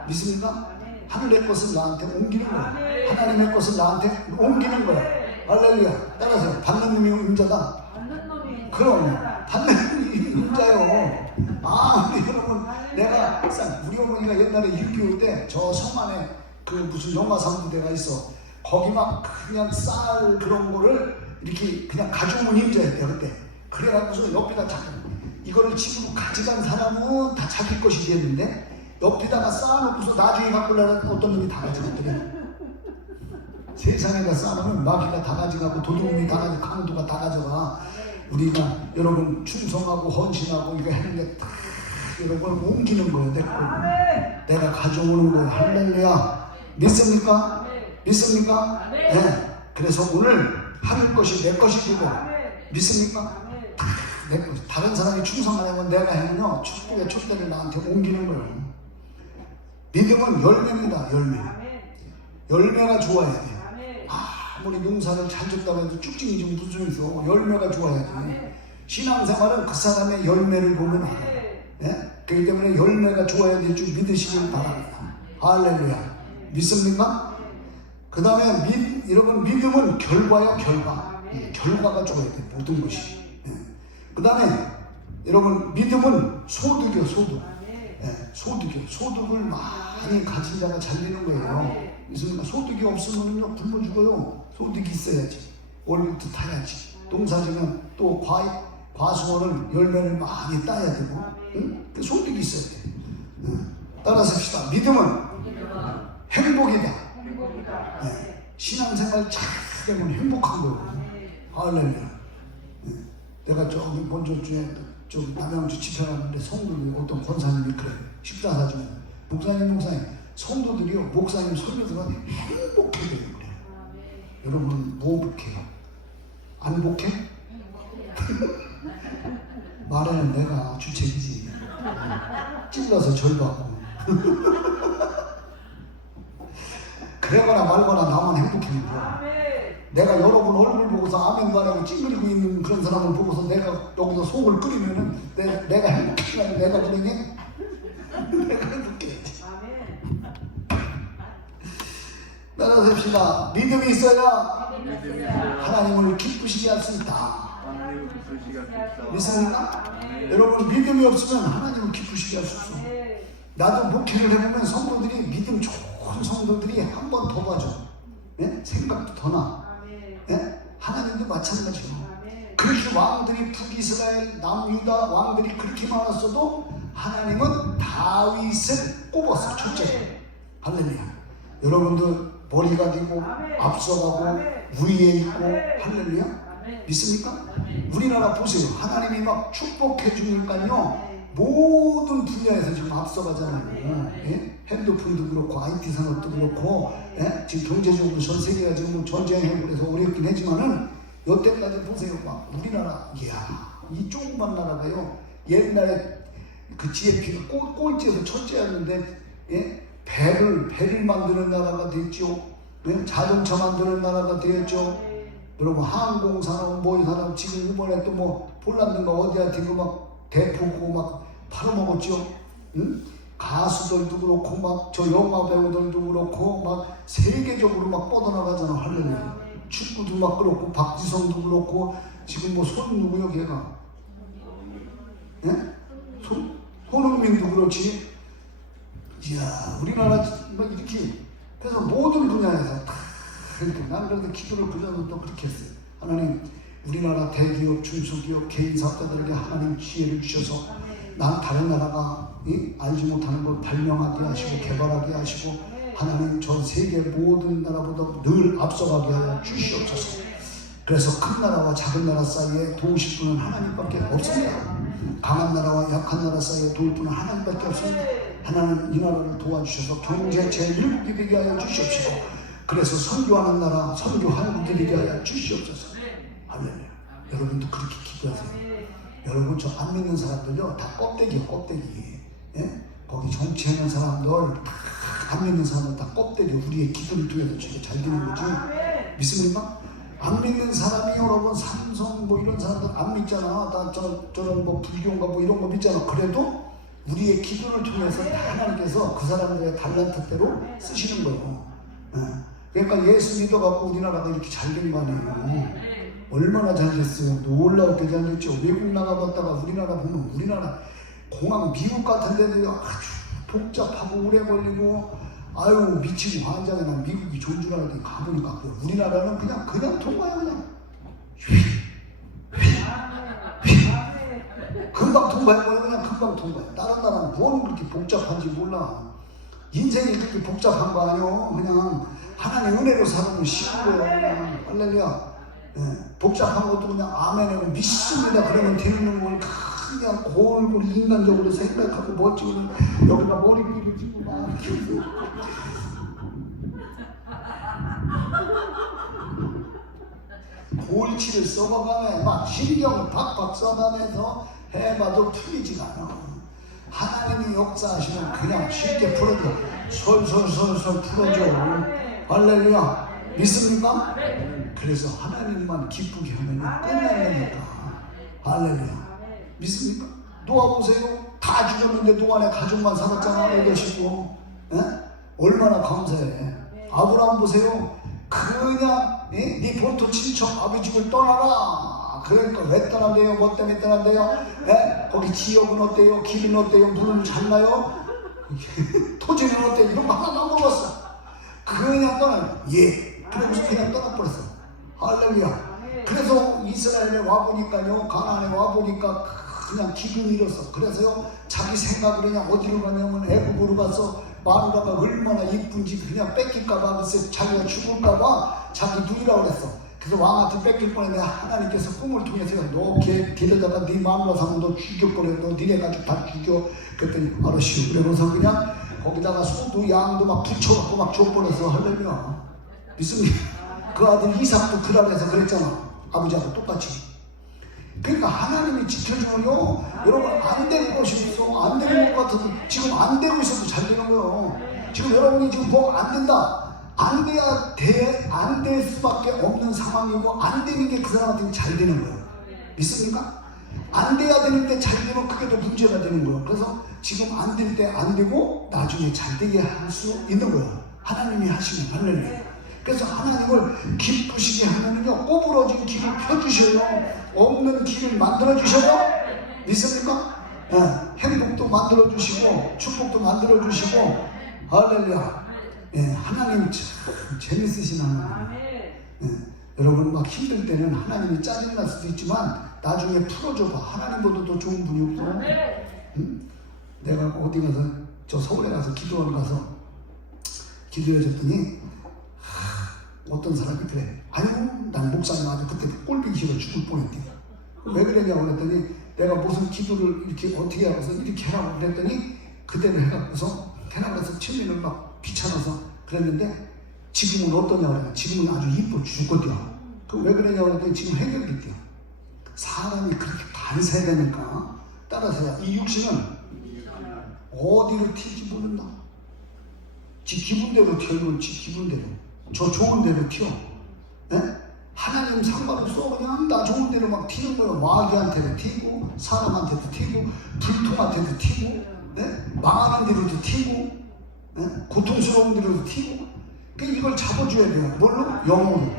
믿습니까? 하늘의 것을 나한테 옮기는 거야. 하나님의 것을 나한테 옮기는 거야. 할렐루야. 따라서 받는 놈이 임자다. 그럼 받는 놈이 임자요. 우리 여러분 내가 우리 어머니가 옛날에 6.25 때 저 성 안에 그 무슨 영화상부대가 있어. 거기 막 그냥 쌀 그런 거를 이렇게 그냥 가져오면 임자였대요 그때. 그래갖고서 옆에다 이거를 집으로 가져간 사람은 다 자기 것이 됐는데 옆에다가 쌓아놓고서 나중에 갖고 오려는 어떤 놈이 다 가져갔더래. 세상에다 쌓아놓으면 마귀가 다 가져가고 도둑놈이 다 가져가고 강도가 다 가져가. 우리가 여러분 충성하고 헌신하고 이거 했는데 다 여러분 옮기는 거예요. 내 걸. 내가 가져오는 거예요. 할렐루야. 믿습니까? 믿습니까? 네. 그래서 오늘 하늘 것이 내 것이 되고 믿습니까? 다 내 것. 다른 사람이 충성 안 하면 내가 하면요 축복의 촛대를 나한테 옮기는 거예요. 믿음은 열매입니다. 열매가 좋아야 돼. 아무리 농사를 잘 줬다고 해도 쭉쭉이 좀 부족해서 열매가 좋아야 돼. 신앙생활은 그 사람의 열매를 보면 알아요. 예? 그렇기 때문에 열매가 좋아야 될 줄 믿으시길 바랍니다. 할렐루야. 믿습니까? 그 다음에 여러분 믿음은 결과요. 결과가 좋아야 돼. 모든 것이. 예. 그 다음에 여러분 믿음은 소득이요. 예, 소득을 많이 가진 자가 잘 되는 거예요. 믿습니까? 소득이 없으면요 굶어 죽어요. 소득이 있어야지. 월급도 타야지. 농사지면 또 과수원을 열매를 많이 따야 되고, 응? 소득이 있어야 돼. 따라서 합시다. 믿음은 행복이다. 네. 신앙생활 잘 되면 행복한 거예요. 할렐루야. 내가 저기 먼저 주에 좀 남양주 집회 갔는데 성도에 어떤 권사님이 그래 식사 사주면 목사님 성도들이요, 목사님 설교들은 행복해야 돼요. 그래요. 여러분 뭐 복해요? 안 복해? 말에는 내가 주책이지. 찔러서 절 받고. 그러거나 말거나 나만 행복해요. 내가 여러분 얼굴 보고서 아멘 바라고 찡그리고 있는 그런 사람을 보고서 내가 여기서 속을 끓이면은 내가 행복해. 내가 그러니? 내가 행복해야지. 따라서 믿음이 있어야 하나님을 기쁘시게 할 수 있다. 하나님을 기쁘시게 할 수 있다. 믿습니까? 여러분 믿음이 없으면 하나님을 기쁘시게 할 수 없어. 나도 목회를 해보면 성도들이 믿음 좋은 성도들이 한 번 더 봐줘. 예? 생각도 더 나. 예? 하나님도 마찬가지요. 그렇게 왕들이 북이스라엘 남유다 왕들이 그렇게 많았어도 하나님은 다윗을 꼽았어. 첫째. 할렐루야. 여러분도 머리가 되고 앞서가고 위에 있고 할렐루야. 믿습니까? 우리나라 보세요. 하나님이 막 축복해 주니까요 모든 분야에서 지금 앞서가잖아요. 예? 핸드폰도 그렇고 IT 산업도 그렇고 예? 지금 경제적으로 전 세계가 지금 전쟁하고 그래서 어렵긴 하지만은 여태까지 보세요. 막 우리나라 이야 이 조그만 나라가요 옛날에 그 GNP가 꼴찌에서 첫째였는데 예? 배를 만드는 나라가 됐죠. 예? 자동차 만드는 나라가 되었죠. 여러분 항공산업 모의산업 지금 이번에 또 뭐 폴란드인가 어디한테 막 대포고 막 팔아먹었죠. 응? 가수들도 그렇고 막 저 영화 배우들도 그렇고 막 세계적으로 막 뻗어나가잖아. 할렐루야. 축구도 막 그렇고 박지성도 그렇고 지금 뭐 손 누구요 걔가? 예? 손흥민도 그렇지. 이야 우리나라 막 이렇게 그래서 모든 분야에서 다 이렇게 나는 그래서 기도를 그전에 또 그렇게 했어요. 하나님 우리나라 대기업 중소기업 개인 사업자들에게 하나님 기회를 주셔서 난 다른 나라가 알지 못하는 걸 발명하게 하시고 개발하게 하시고 하나님 전 세계 모든 나라보다 늘 앞서가게 하여 주시옵소서. 그래서 큰 나라와 작은 나라 사이에 도우실 분은 하나님밖에 없습니다. 강한 나라와 약한 나라 사이에 도울 분은 하나님밖에 없습니다. 하나님 이 나라를 도와주셔서 경제 제1국이 되게 하여 주시옵시고 그래서 선교하는 나라 선교한국이 되게 하여 주시옵소서. 할렐루야. 여러분도 그렇게 기도하세요. 여러분 저 안 믿는 사람들요 다 껍데기예요. 껍데기. 예? 거기 정치하는 사람들 다 안 믿는 사람들 다 껍데기. 우리의 기도를 통해서 저게 잘 되는 거지. 믿습니까? 안 믿는 사람이 여러분 삼성 뭐 이런 사람들 안 믿잖아. 다 저런 뭐 불교인가 뭐 이런 거 믿잖아. 그래도 우리의 기도를 통해서 다 하나님께서 그 사람들의 달란트대로 쓰시는 거예요. 예. 그러니까 예수 믿어갖고 우리나라가 이렇게 잘 된 거 아니에요. 얼마나 잘 됐어요. 놀라웠게 잘 됐죠. 외국 나가봤다가 우리나라 보면 우리나라 공항 미국 같은 데도 아주 복잡하고 오래 걸리고 아유 미치고 환장해. 난 미국이 좋은 줄 알았더니 가보니까 우리나라는 그냥 통과야. 그냥 금방 통과해버려. 그냥 금방 통과해. 다른 나라는 뭘 그렇게 복잡한지 몰라. 인생이 그렇게 복잡한 거 아니요. 그냥 하나님의 은혜로 살면 쉬운 거예요. 그냥 할렐루야. 예, 복잡한 것도 그냥 아멘하고 믿습니다 그러면 되는 걸 그냥 골고루 인간적으로 생각하고 멋지고 여기다 머리를 찍고 막 골치를 썩어가며 막 신경을 박박 써가면서 해봐도 풀리지가 않아. 하나님이 역사하시면 그냥 쉽게 풀어줘. 솔솔솔솔 풀어줘. 할렐루야. 믿습니까? 그래서 하나님만 기쁘게 하면 끝나는 거니까. 할렐루야. 믿습니까? 노아 보세요. 다 죽었는데 노아네 가족만 살았잖아. 애들시고 얼마나 감사해. 아브라함 보세요. 그냥 네 본토 친척 아버지를 떠나라. 그러니까 왜 떠난대요? 뭐 때문에 떠난대요? 거기 지역은 어때요? 길은 어때요? 물은 잘 나요? 토지는 어때요? 이런 거 하나도 안 물었어. 그냥 떠나요. 예. 그러고서 그냥 떠나버렸어. 할렐루야. 그래서 이스라엘에 와보니까요, 가나안에 와보니까 그냥 기분 잃었어. 그래서요, 자기 생각으로 그냥 어디로 가냐면 애굽으로 가서 마누라가 얼마나 이쁜지 그냥 뺏길까봐, 글쎄 자기가 죽을까봐 자기 누이라고 그랬어. 그래서 왕한테 뺏길 뻔했는데 하나님께서 꿈을 통해서 너 데려다가 네 마누라 사면 너 죽여버려. 너 니네 가족 다 죽여. 그랬더니 알았슈. 그러고서 그냥 거기다가 소도 양도 막 붙여갖고 막 줘버려서 할렐루야. 믿습니까? 그 아들 이삭도 그랄에서 그랬잖아. 아버지하고 똑같이. 그러니까 하나님이 지켜주면요, 여러분 안 되는 것이 있어. 안 되는 것 같아도 지금 안 되고 있어도 잘 되는 거예요. 지금 여러분이 지금 뭐 안 된다, 안 돼야 돼, 안 될 수밖에 없는 상황이고, 안 되는 게 그 사람한테는 잘 되는 거예요. 믿습니까? 안 돼야 되는데 잘 되면 그게 더 문제가 되는 거예요. 그래서 지금 안 될 때 안 되고 나중에 잘 되게 할 수 있는 거예요. 하나님이 하시면. 할렐루야. 그래서 하나님을 기쁘시게 하면은요, 꼬부러진 길을 펴주셔요. 없는 길을 만들어주셔요. 믿습니까? 예, 행복도 만들어주시고 축복도 만들어주시고. 할렐루야. 예, 하나님 참 재밌으신 하나님. 예, 여러분 막 힘들 때는 하나님이 짜증날 수도 있지만 나중에 풀어줘봐. 하나님보다 더 좋은 분이 없어. 응? 내가 어디 가서 저 서울에 가서 기도원 가서 기도해줬더니 어떤 사람이 그래. 아유, 난 목사님 아주 그때 꼴보기 싫어 죽을 뻔했대. 왜 그러냐고 그랬더니 내가 무슨 기도를 이렇게 어떻게 하고서 이렇게 하라고 그랬더니 그대로 해갖고서 해나가서 처음에는 막 귀찮아서 그랬는데 지금은 어떠냐고 그래. 지금은 아주 이뻐 죽거든요. 그 왜 그러냐고 그랬더니 지금 해결됐대요. 사람이 그렇게 반사되니까 따라서 이 육신은 어디로 튈지 모른다. 지 기분대로 튀어면 지 기분대로. 저 좋은 대로 튀어. 네? 하나님 상관없어. 그냥 나 좋은 대로 막 튀는 거예요. 마귀한테도 튀고, 사람한테도 튀고, 불통한테도 튀고, 네? 망하는 대로도 튀고, 네? 고통스러운 대로도 튀고. 그러니까 이걸 잡아줘야 돼요. 뭘로? 영으로.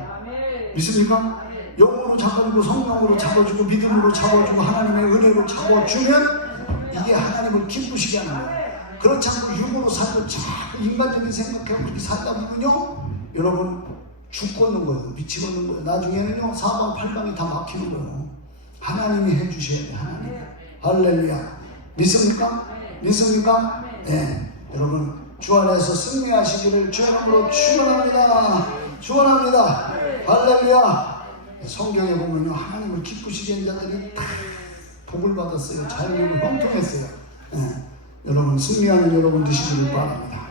믿습니까? 영으로 잡아주고, 성령으로 잡아주고, 믿음으로 잡아주고, 하나님의 은혜로 잡아주면 이게 하나님을 기쁘시게 하는 거예요. 그렇지 않고 육으로 살고 자꾸 인간적인 생각하고 그렇게 살다 보면요, 여러분 죽겠는 거예요. 미치겠는 거예요. 나중에는요 사방팔방이 다 막히는 거예요. 하나님이 해주셔야 돼요. 하나님. 할렐루야. 믿습니까? 믿습니까? 네. 여러분 주 안에서 승리하시기를 주 이름으로 축원합니다. 축원합니다. 할렐루야. 성경에 보면요 하나님을 기쁘시게 한 자들이 다 복을 받았어요. 자유를 형통했어요. 네. 여러분 승리하는 여러분 되시기를 바랍니다.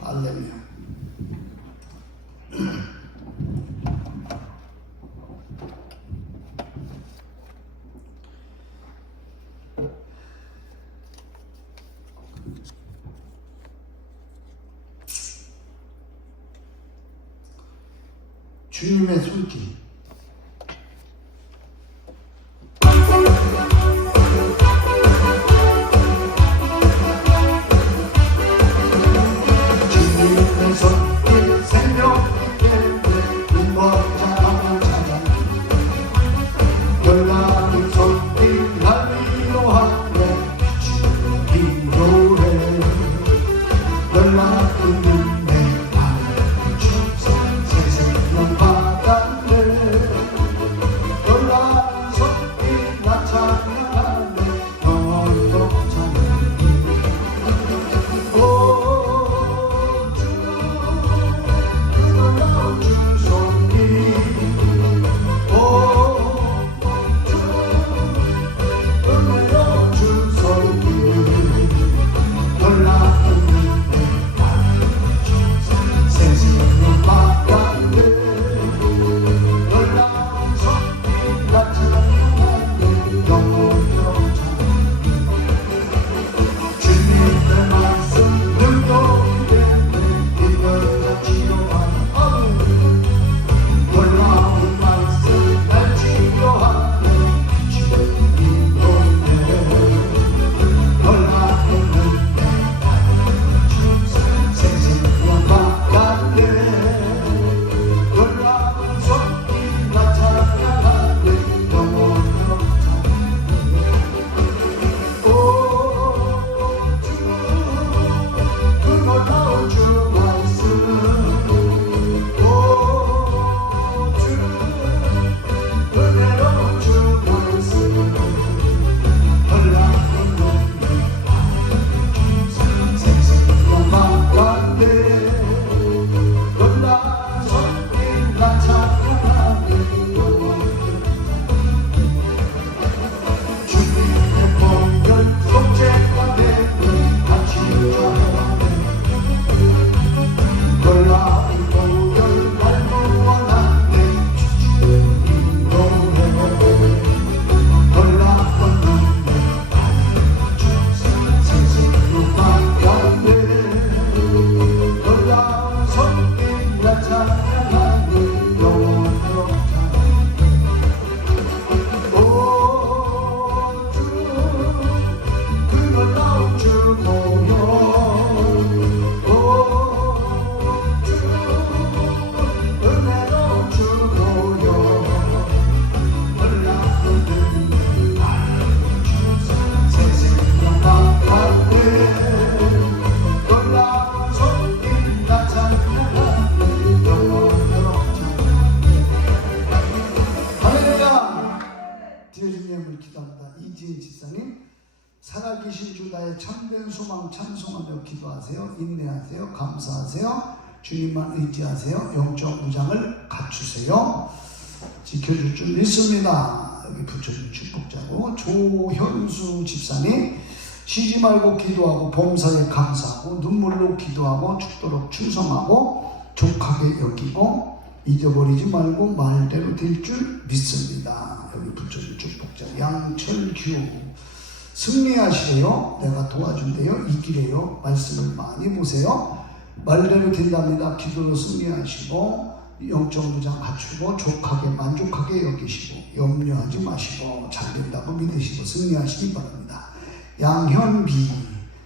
할렐루야. 주님의 손길. 주님의 손길 생명있게 인버자라고 찾아 열나는 손길 날 위로하네 주님 위로해 열나는 눈에 날 주사 새 생명 받았네 나의 참된 소망 찬송하며 기도하세요. 인내하세요. 감사하세요. 주님만 의지하세요. 영적 무장을 갖추세요. 지켜줄 줄 믿습니다. 여기 붙여준 축복자고 조현수 집사님, 쉬지 말고 기도하고 범사에 감사하고 눈물로 기도하고 죽도록 충성하고 족하게 여기고 잊어버리지 말고 말대로 될 줄 믿습니다. 여기 붙여준 축복자 양철규, 승리하시래요. 내가 도와준대요. 이기래요. 말씀을 많이 보세요. 말대로 된답니다. 기도로 승리하시고 영적 무장 갖추고 족하게 만족하게 여기시고 염려하지 마시고 잘 된다고 믿으시고 승리하시기 바랍니다. 양현비,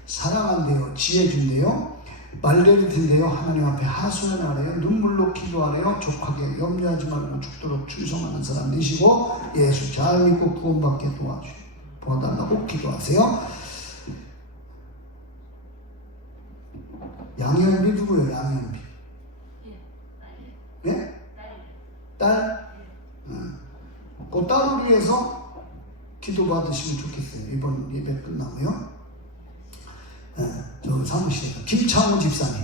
사랑한대요. 지혜 준대요. 말대로 된대요. 하나님 앞에 하소연하래요. 눈물로 기도하래요. 족하게 염려하지 말고 죽도록 충성하는 사람 되시고 예수 잘 믿고 구원받게 도와달라고 기도하세요. 양현비 누구예요? 양현비. 네? 딸? 그 딸을 위해서 기도 받으시면 좋겠어요. 이번 예배 끝나고요. 저 사무실에서 김창우 집사님,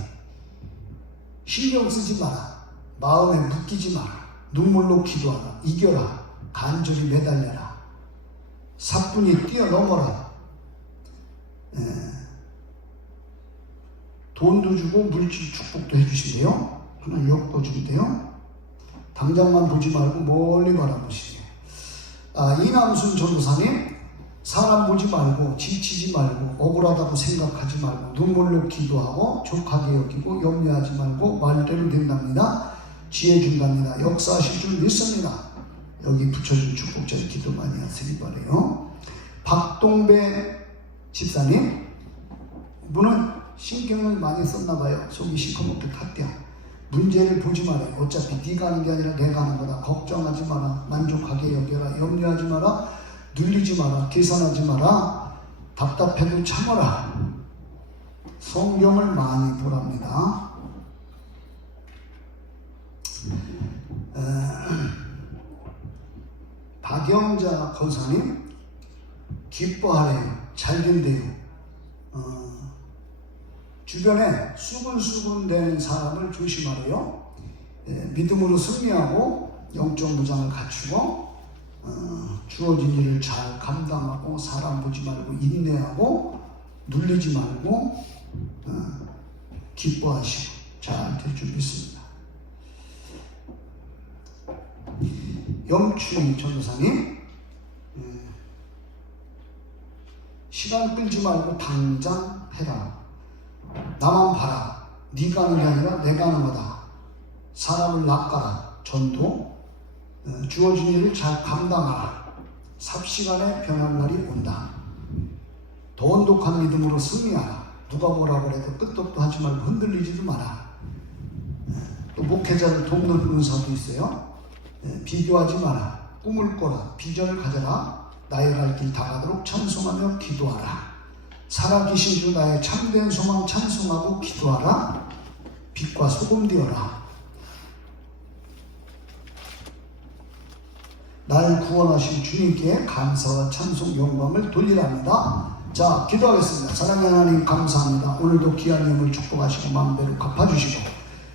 신경 쓰지 마라. 마음에 묶이지 마라. 눈물로 기도하라. 이겨라. 간절히 매달려라. 사뿐히 뛰어넘어라. 돈도 주고 물질 축복도 해주신대요. 그냥 욕도 주는데요. 당장만 보지 말고 멀리 바라보시래요. 이남순 전도사님, 사람 보지 말고 지치지 말고 억울하다고 생각하지 말고 눈물로 기도하고 족하게 여기고 염려하지 말고 말대로 된답니다. 지혜 준답니다. 역사하실 줄 믿습니다. 여기 붙여준 축복자의 기도 많이 하시기 바래요. 박동배 집사님, 분은 신경을 많이 썼나봐요. 속이 시커멓게 탔대요. 문제를 보지 말아요. 어차피 네가 하는 게 아니라 내가 하는 거다. 걱정하지 마라. 만족하게 여겨라. 염려하지 마라. 눌리지 마라. 계산하지 마라. 답답해도 참아라. 성경을 많이 보랍니다. 박영자 권사님, 기뻐하래요. 잘 된대요. 주변에 수근수근대는 사람을 조심하래요. 믿음으로 승리하고 영적 무장을 갖추고 주어진 일을 잘 감당하고 사람 보지 말고 인내하고 눌리지 말고 기뻐하시고 잘 될 줄 믿습니다. 영춘 전도사님, 시간 끌지 말고 당장 해라. 나만 봐라. 네가 하는 게 아니라 내가 하는 거다. 사람을 낚아라. 전도. 주어진 일을 잘 감당하라. 삽시간에 변할 날이 온다. 돈독한 믿음으로 승리하라. 누가 뭐라고 해도 끄떡도 하지 말고 흔들리지도 마라. 또 목회자를 돕는 은사도 있어요. 비교하지 마라. 꿈을 꿔라. 비전을 가져라. 나의 갈 길 다 가도록 찬송하며 기도하라. 살아계신 주 나의 참된 소망 찬송하고 기도하라. 빛과 소금 되어라. 날 구원하신 주님께 감사와 찬송 영광을 돌리랍니다. 자, 기도하겠습니다. 사랑의 하나님 감사합니다. 오늘도 귀한 힘을 축복하시고 마음대로 갚아주시고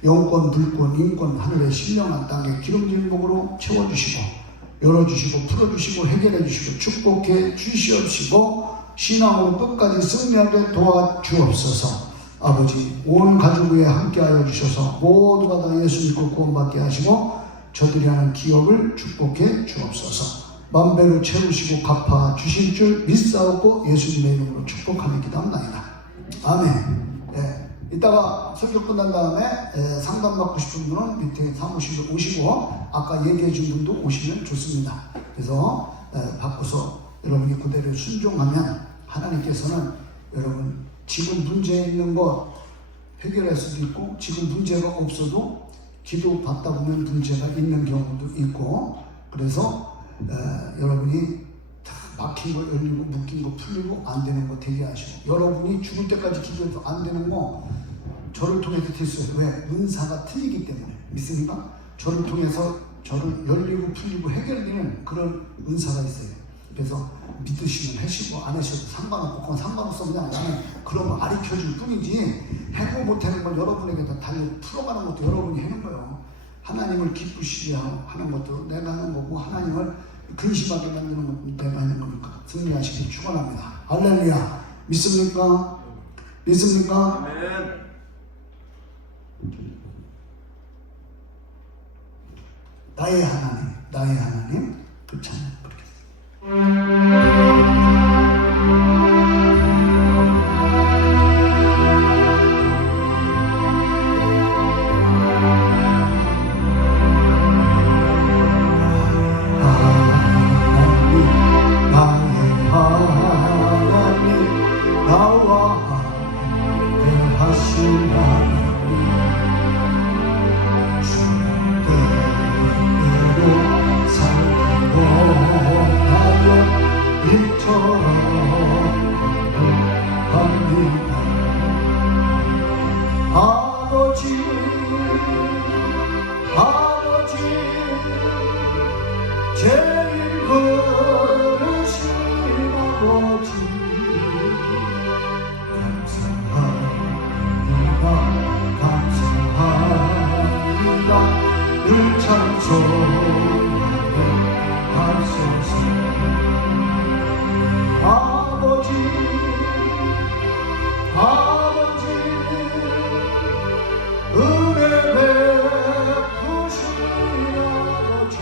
영권, 불권, 인권, 하늘의 신령한 땅에 기름진 복으로 채워주시고 열어주시고 풀어주시고 해결해주시고 축복해 주시옵시고 신앙으로 끝까지 승리하게 도와주옵소서. 아버지, 온 가족 위에 함께하여 주셔서 모두가 다 예수 믿고 구원받게 하시고 저들이 하는 기업을 축복해 주옵소서. 만배로 채우시고 갚아 주실 줄 믿사옵고 예수님의 이름으로 축복하며 기도합니다. 아멘. 이따가 설교 끝난 다음에 상담받고 싶은 분은 밑에 사무실로 오시고 아까 얘기해 준 분도 오시면 좋습니다. 그래서 바꾸서 여러분이 그대로 순종하면 하나님께서는 여러분 지금 문제 있는 거 해결할 수도 있고 지금 문제가 없어도 기도 받다 보면 문제가 있는 경우도 있고 그래서 여러분이 다 막힌 거 열리고 묶인 거 풀리고 안 되는 거 되게 하시고 여러분이 죽을 때까지 기도해도 안 되는 거 저를 통해서 될 수 있어요. 왜? 은사가 틀리기 때문에. 믿습니까? 저를 통해서 저를 열리고 풀리고 해결되는 그런 은사가 있어요. 그래서 믿으시면 하시고 안 하셔도 상관없고 그건 상관없어. 그냥 나는 그런 거 가르쳐줄 뿐이지 해고 못하는 걸 여러분에게 다 달려 풀어가는 것도 여러분이 하는 거예요. 하나님을 기쁘시게 하는 것도 내가 하는 거고 하나님을 근심하게 만드는 것도 내가 하는 거니까 승리하시길 축원합니다. 할렐루야. 믿습니까? 믿습니까? 아멘. 나의 하나님 그 찬양 부르겠습니다. 아버지 제일 그르신 아버지 감사합니다 늘 찬송하게 하소서. 아버지 은혜 베푸신 아버지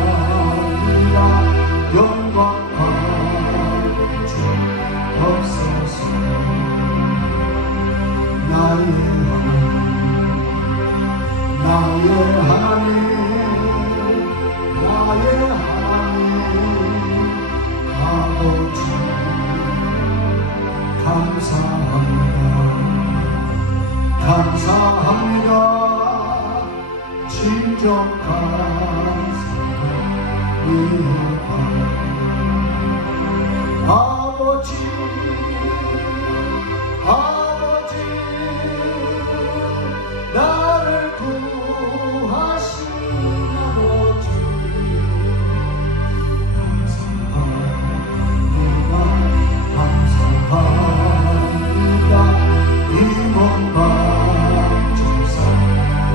감사합니다 영광 받으옵소서. 나의 하나님 아버지 감사합니다 진정 감사합니다. 아버지 나를 구하신 아버지 감사합니다 이몸 바쳐서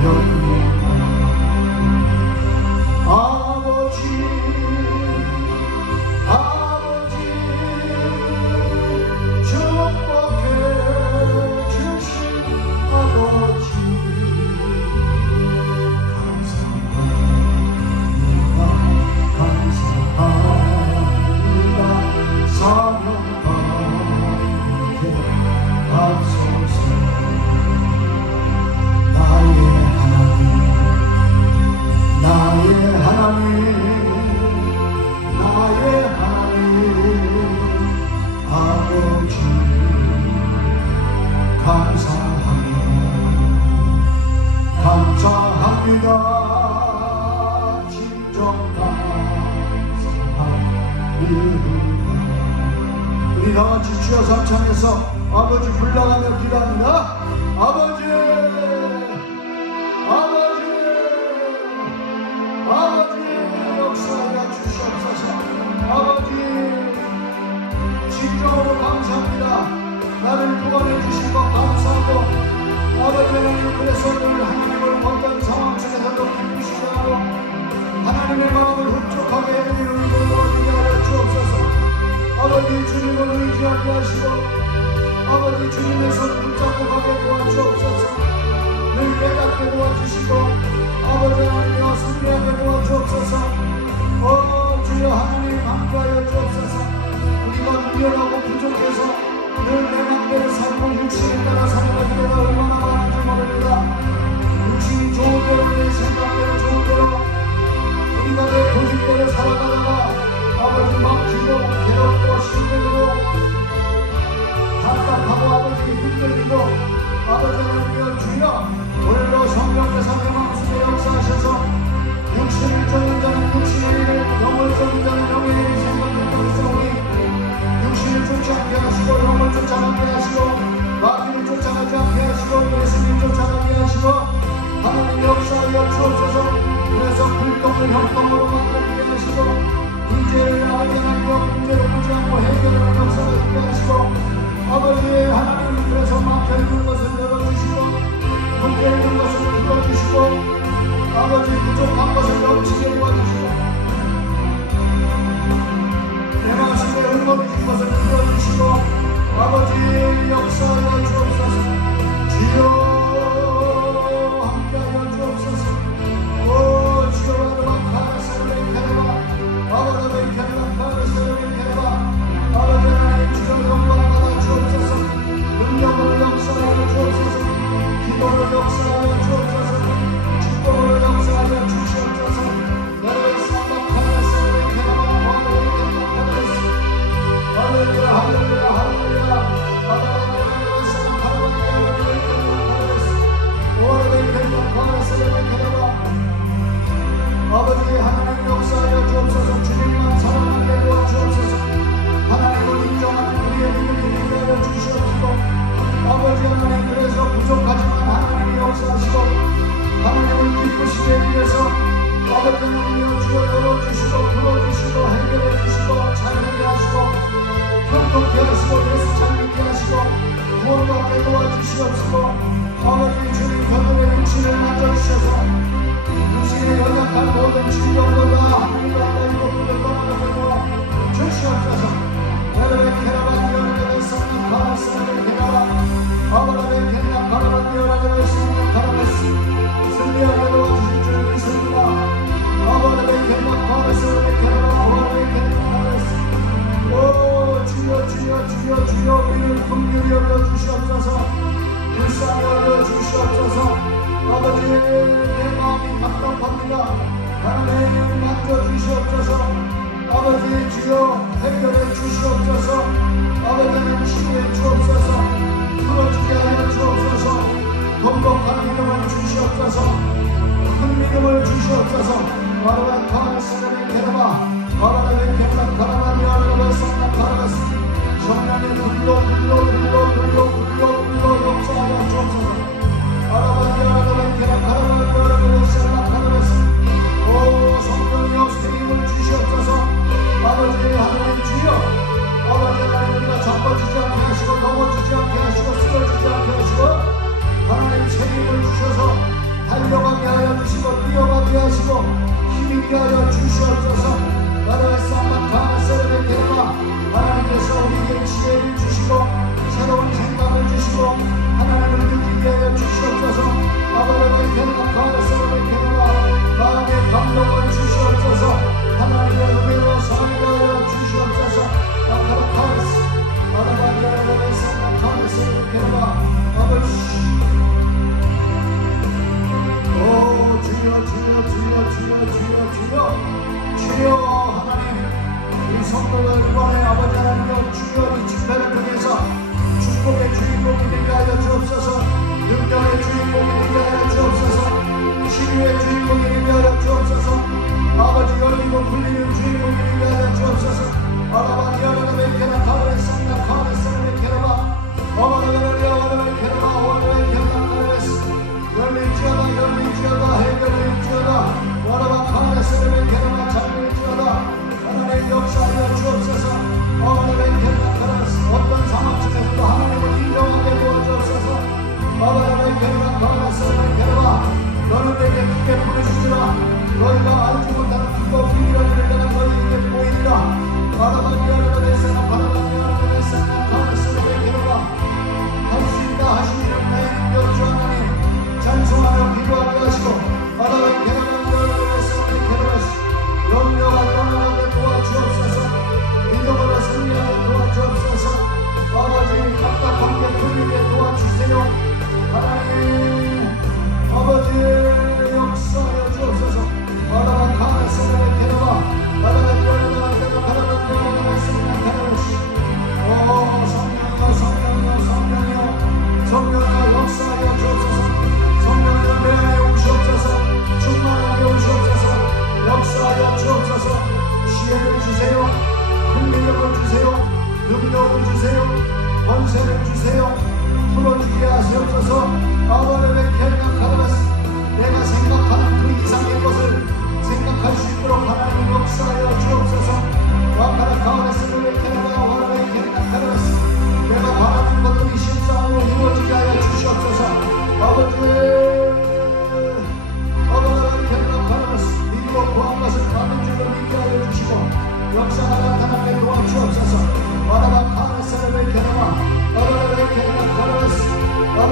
영광. 아버지 축복해 주신 아버지 감사합니다 사명 받게 하소서. 나의 하나님 아버지 감사합니다 진정 감사합니다. 우리 다같이 주여 삼창에서 아버지 불러가며 기도합니다. 아버지 역사하여 주시옵소서. 아버지 진정으로 감사합니다. 나를 구원해 주신 것 감사하고 아버지 하나님 그래서 늘 하나님을 어떤 상황 속에서도 기쁘시게 하고 하나님의 마음을 흡족하게 해드리는 은혜를 도와주게 하여 주옵소서. 아버지 주님을 의지하게 하시고 아버지 주님의 손 붙잡고 가게 도와주옵소서. 늘 깨닫게 도와주시고 아버지 하나님과 승리하게 도와주옵소서. 주여 하나님 함께하여 주옵소서. 우리가 미련하고 부족해서 늘 내 맘대로 살고 육신에 따라 살아갈 때가 얼마나 많은지 모릅니다. 육신이 좋은 대로 내 생각대로 좋은 대로 우리가 내 고집대로 살아가다가 아버지 막히고 괴롭고 힘들고 답답하고 아버지 힘들고 아버지 하나님여 주여 오늘도 성령께서 내 마음속에 역사하셔서 육신을 쫓는 자는 육신의 일을 영을 쫓는 자는 영의 일을 생각하는 것으로니 육신을 쫓아가게 하시고 영을 쫓아가게 하시고 마귀를 쫓아가지 않게 하시고 예수님 쫓아가게 하시고 하나님 역사 형통으로 만들게 하시고 문제를 아버지 하나님 문제를 보지 않고 해결하는 역사를 있게 하시고 아버지 하나님 그래서 막혀있는 것을 열어주시고 묶여있는 것을 풀어주시고 아버지 부족한 것을 넘치게 도와주시고 내 마음에 흘러주신 것을 풀어주시고 아버지 역사하여 주옵소서 주여 함께하여 주옵소서 오 주여 여러분 가르스를 베켜라 아버지 베켜라 가르스를 베켜라 아버지 하나님 주여 영광을 받아 주옵소서 능력을 역사하여 주옵소서 기도를 역사하여 주옵소서 축복을 역사하여 주시옵소서 여러분 사랑 가르스를 베켜라 할렐루야 할렐루야 할렐루야 아버지 하나님 역사하여 주옵소서 주님만 사랑하게 도와주옵소서 하나님을 인정하는 우리의 믿음이 되게 하여 주시옵시고 아버지 하나님 그래서 부족하지만 하나님이 역사하시고 하나님을 기쁘시게 위해서 아버지 하나님을 주여 열어주시고 풀어주시고 해결해 주시고 잘하게 하시고 형통케 하시고 예수 찬미케 하시고 구원받게 도와주시옵시고 아버지 주님 그들의 육신을 만져주셔서 육신의 연약한 모든 질병보다 하나님을 알고 그를 떠나게 주시옵소서 여러분의 캐나바 여러분의 성령 가라스를 캐나바 아버지의 캐나바 가라바 여러분의 성령 가라스 승리하게 도와주실 줄 믿습니다 아버지의 캐나바 가라스를 캐나바 아버지의 캐나바 가라스 오 주여 주여 주여 주여 우리를 긍휼히 여겨주시옵소서 불쌍히 여겨주시옵소서 아버지 내 마음이 답답합니다 하나님 만져주시옵소서 아버지 주여 해결해 주시옵소서 아버지는 치유해 주옵소서 풀어주게 하여 주옵소서 건강한 믿음을 주시옵소서 큰 믿음을 주시옵소서 바로의 가라스를 캐나바 바로의 캐나바 가라바니 아르바의 성난 가라스 성령의 불로 역사하여 주옵소서 아라바니 아라바의 캐나바 가라바니 아르바의 성난 가라스 오 성령이여 세임을 주시옵소서 아버지 하나님 주여 아버지 하나님 우리가 자빠지지 않게 하시고 넘어지지 않게 하시고 쓰러지지 않게 하시고 하나님 세임을 주셔서 달려가게 하여 주시고 뛰어가게 하시고 힘있게 하여 주시옵소서 나라의 쌍만 가나세를 베켜라 하나님께서 우리에게 지혜를 주시고 새로운 생각을 주시고 하나님을 느끼게 하여 주시옵소서 아버지의 베켜라 가나세를 베켜라 마음의 감동을 주시옵소서 하나님의 은혜로 살게 하여 주시옵소서 아카라카스 아라바니아라의 쌍만 가나세를 베켜라 아버지 오 주여 주여 주여 주여 주여 주여 주여 하나님 우리 성도들 구원의 아버지 하나님여 주여 이 집회를 통해서 축복의 주인공이 되게 하여 주옵소서 능력의 주인공이 되게 하여 주옵소서 치유의 주인공이 되게 하여 주옵소서 아버지 열리고 풀리는 주인공이 되게 하여 주옵소서 아라바니 아라바의 캐나 가라의 쌍나 가라의 쌍의 캐나바 어머나를 여와를 캐나바 원을 캐나 가라스 열릴지어다 해결릴지어다 와라바 가라스를 캐나바 잘릴지어다 하나님 역사하여 주옵소서 어머나를 캐나 가라스 어떤 상황 속에서도 하나님을 인정하게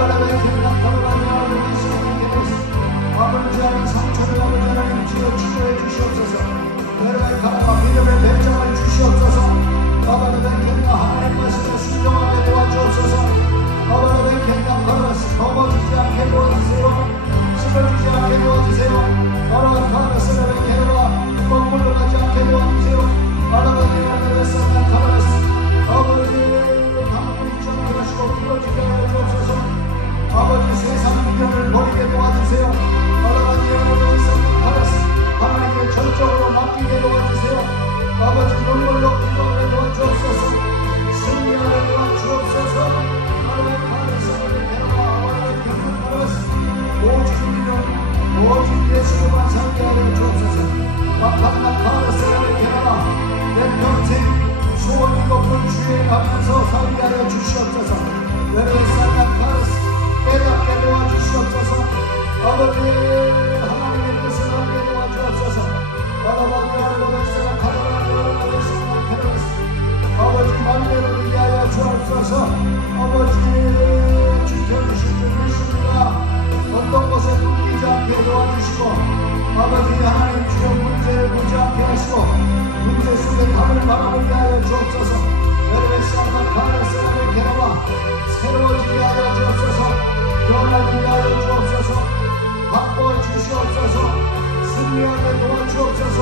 아버라의 기름과 가루라니 아버지 성령께서 아버지 하나님 상처를 아버지 하나님 치유해 주시옵소서. 여러분의 가라와 믿음의 배정을 주시옵소서. 아버지의 기름과 하나님 말씀을 순종하게 도와주옵소서. 아버지의 기름과 가루를 넘어지지 않게 도와주세요. 쓰러지지 않게 도와주세요. 아버지 가라스라의 기름과 거꾸로 가지 않게 도와주세요. 아버지 하나님의 성령 가라스 아버지 강물이 정결하시고 부러지게 하여 주옵소서. 아버지 세상 미련을 버리게 도와주세요. 아버지 하나님의 성령 가라스 하나님의 절정으로 맡기게 도와주세요. 아버지 눈물로 기도하게 도와주옵소서. 승리하게 도와주옵소서. 아버지 가라스라의 기름과 아버지의 기름 가라스 오직 믿음 오직 예수로만 살게 하여 주옵소서. 막판만 가라스라의 기름과 내 평생 소원이 없는 주에 가면서 살게 하여 주시옵소서. 여러분 살란 가르스 깨닫게 도와주시옵소서. 아버지 하나님의 뜻을 알게 도와주옵소서. 아버지 하나님의 사랑 가라라라라라의 사랑 가르스 아버지 만대를 위하여 주옵소서. 아버지 지켜주신 줄 믿습니다. 어떤 것에 묶이지 않게 도와주시고 아버지 하나님 주여 문제를 보지 않게 하시고 문제 속에 답을 바라보게 하여 주옵소서. 여러분의 삶과 가라스라의 개로와 새로워지게 하여 주옵소서. 변하게 하여 주옵소서. 바꿔 주시옵소서. 승리하게 도와주옵소서.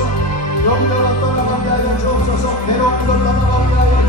영광을 떠나가게 하여 주옵소서. 괴로움을 떠나가게 하여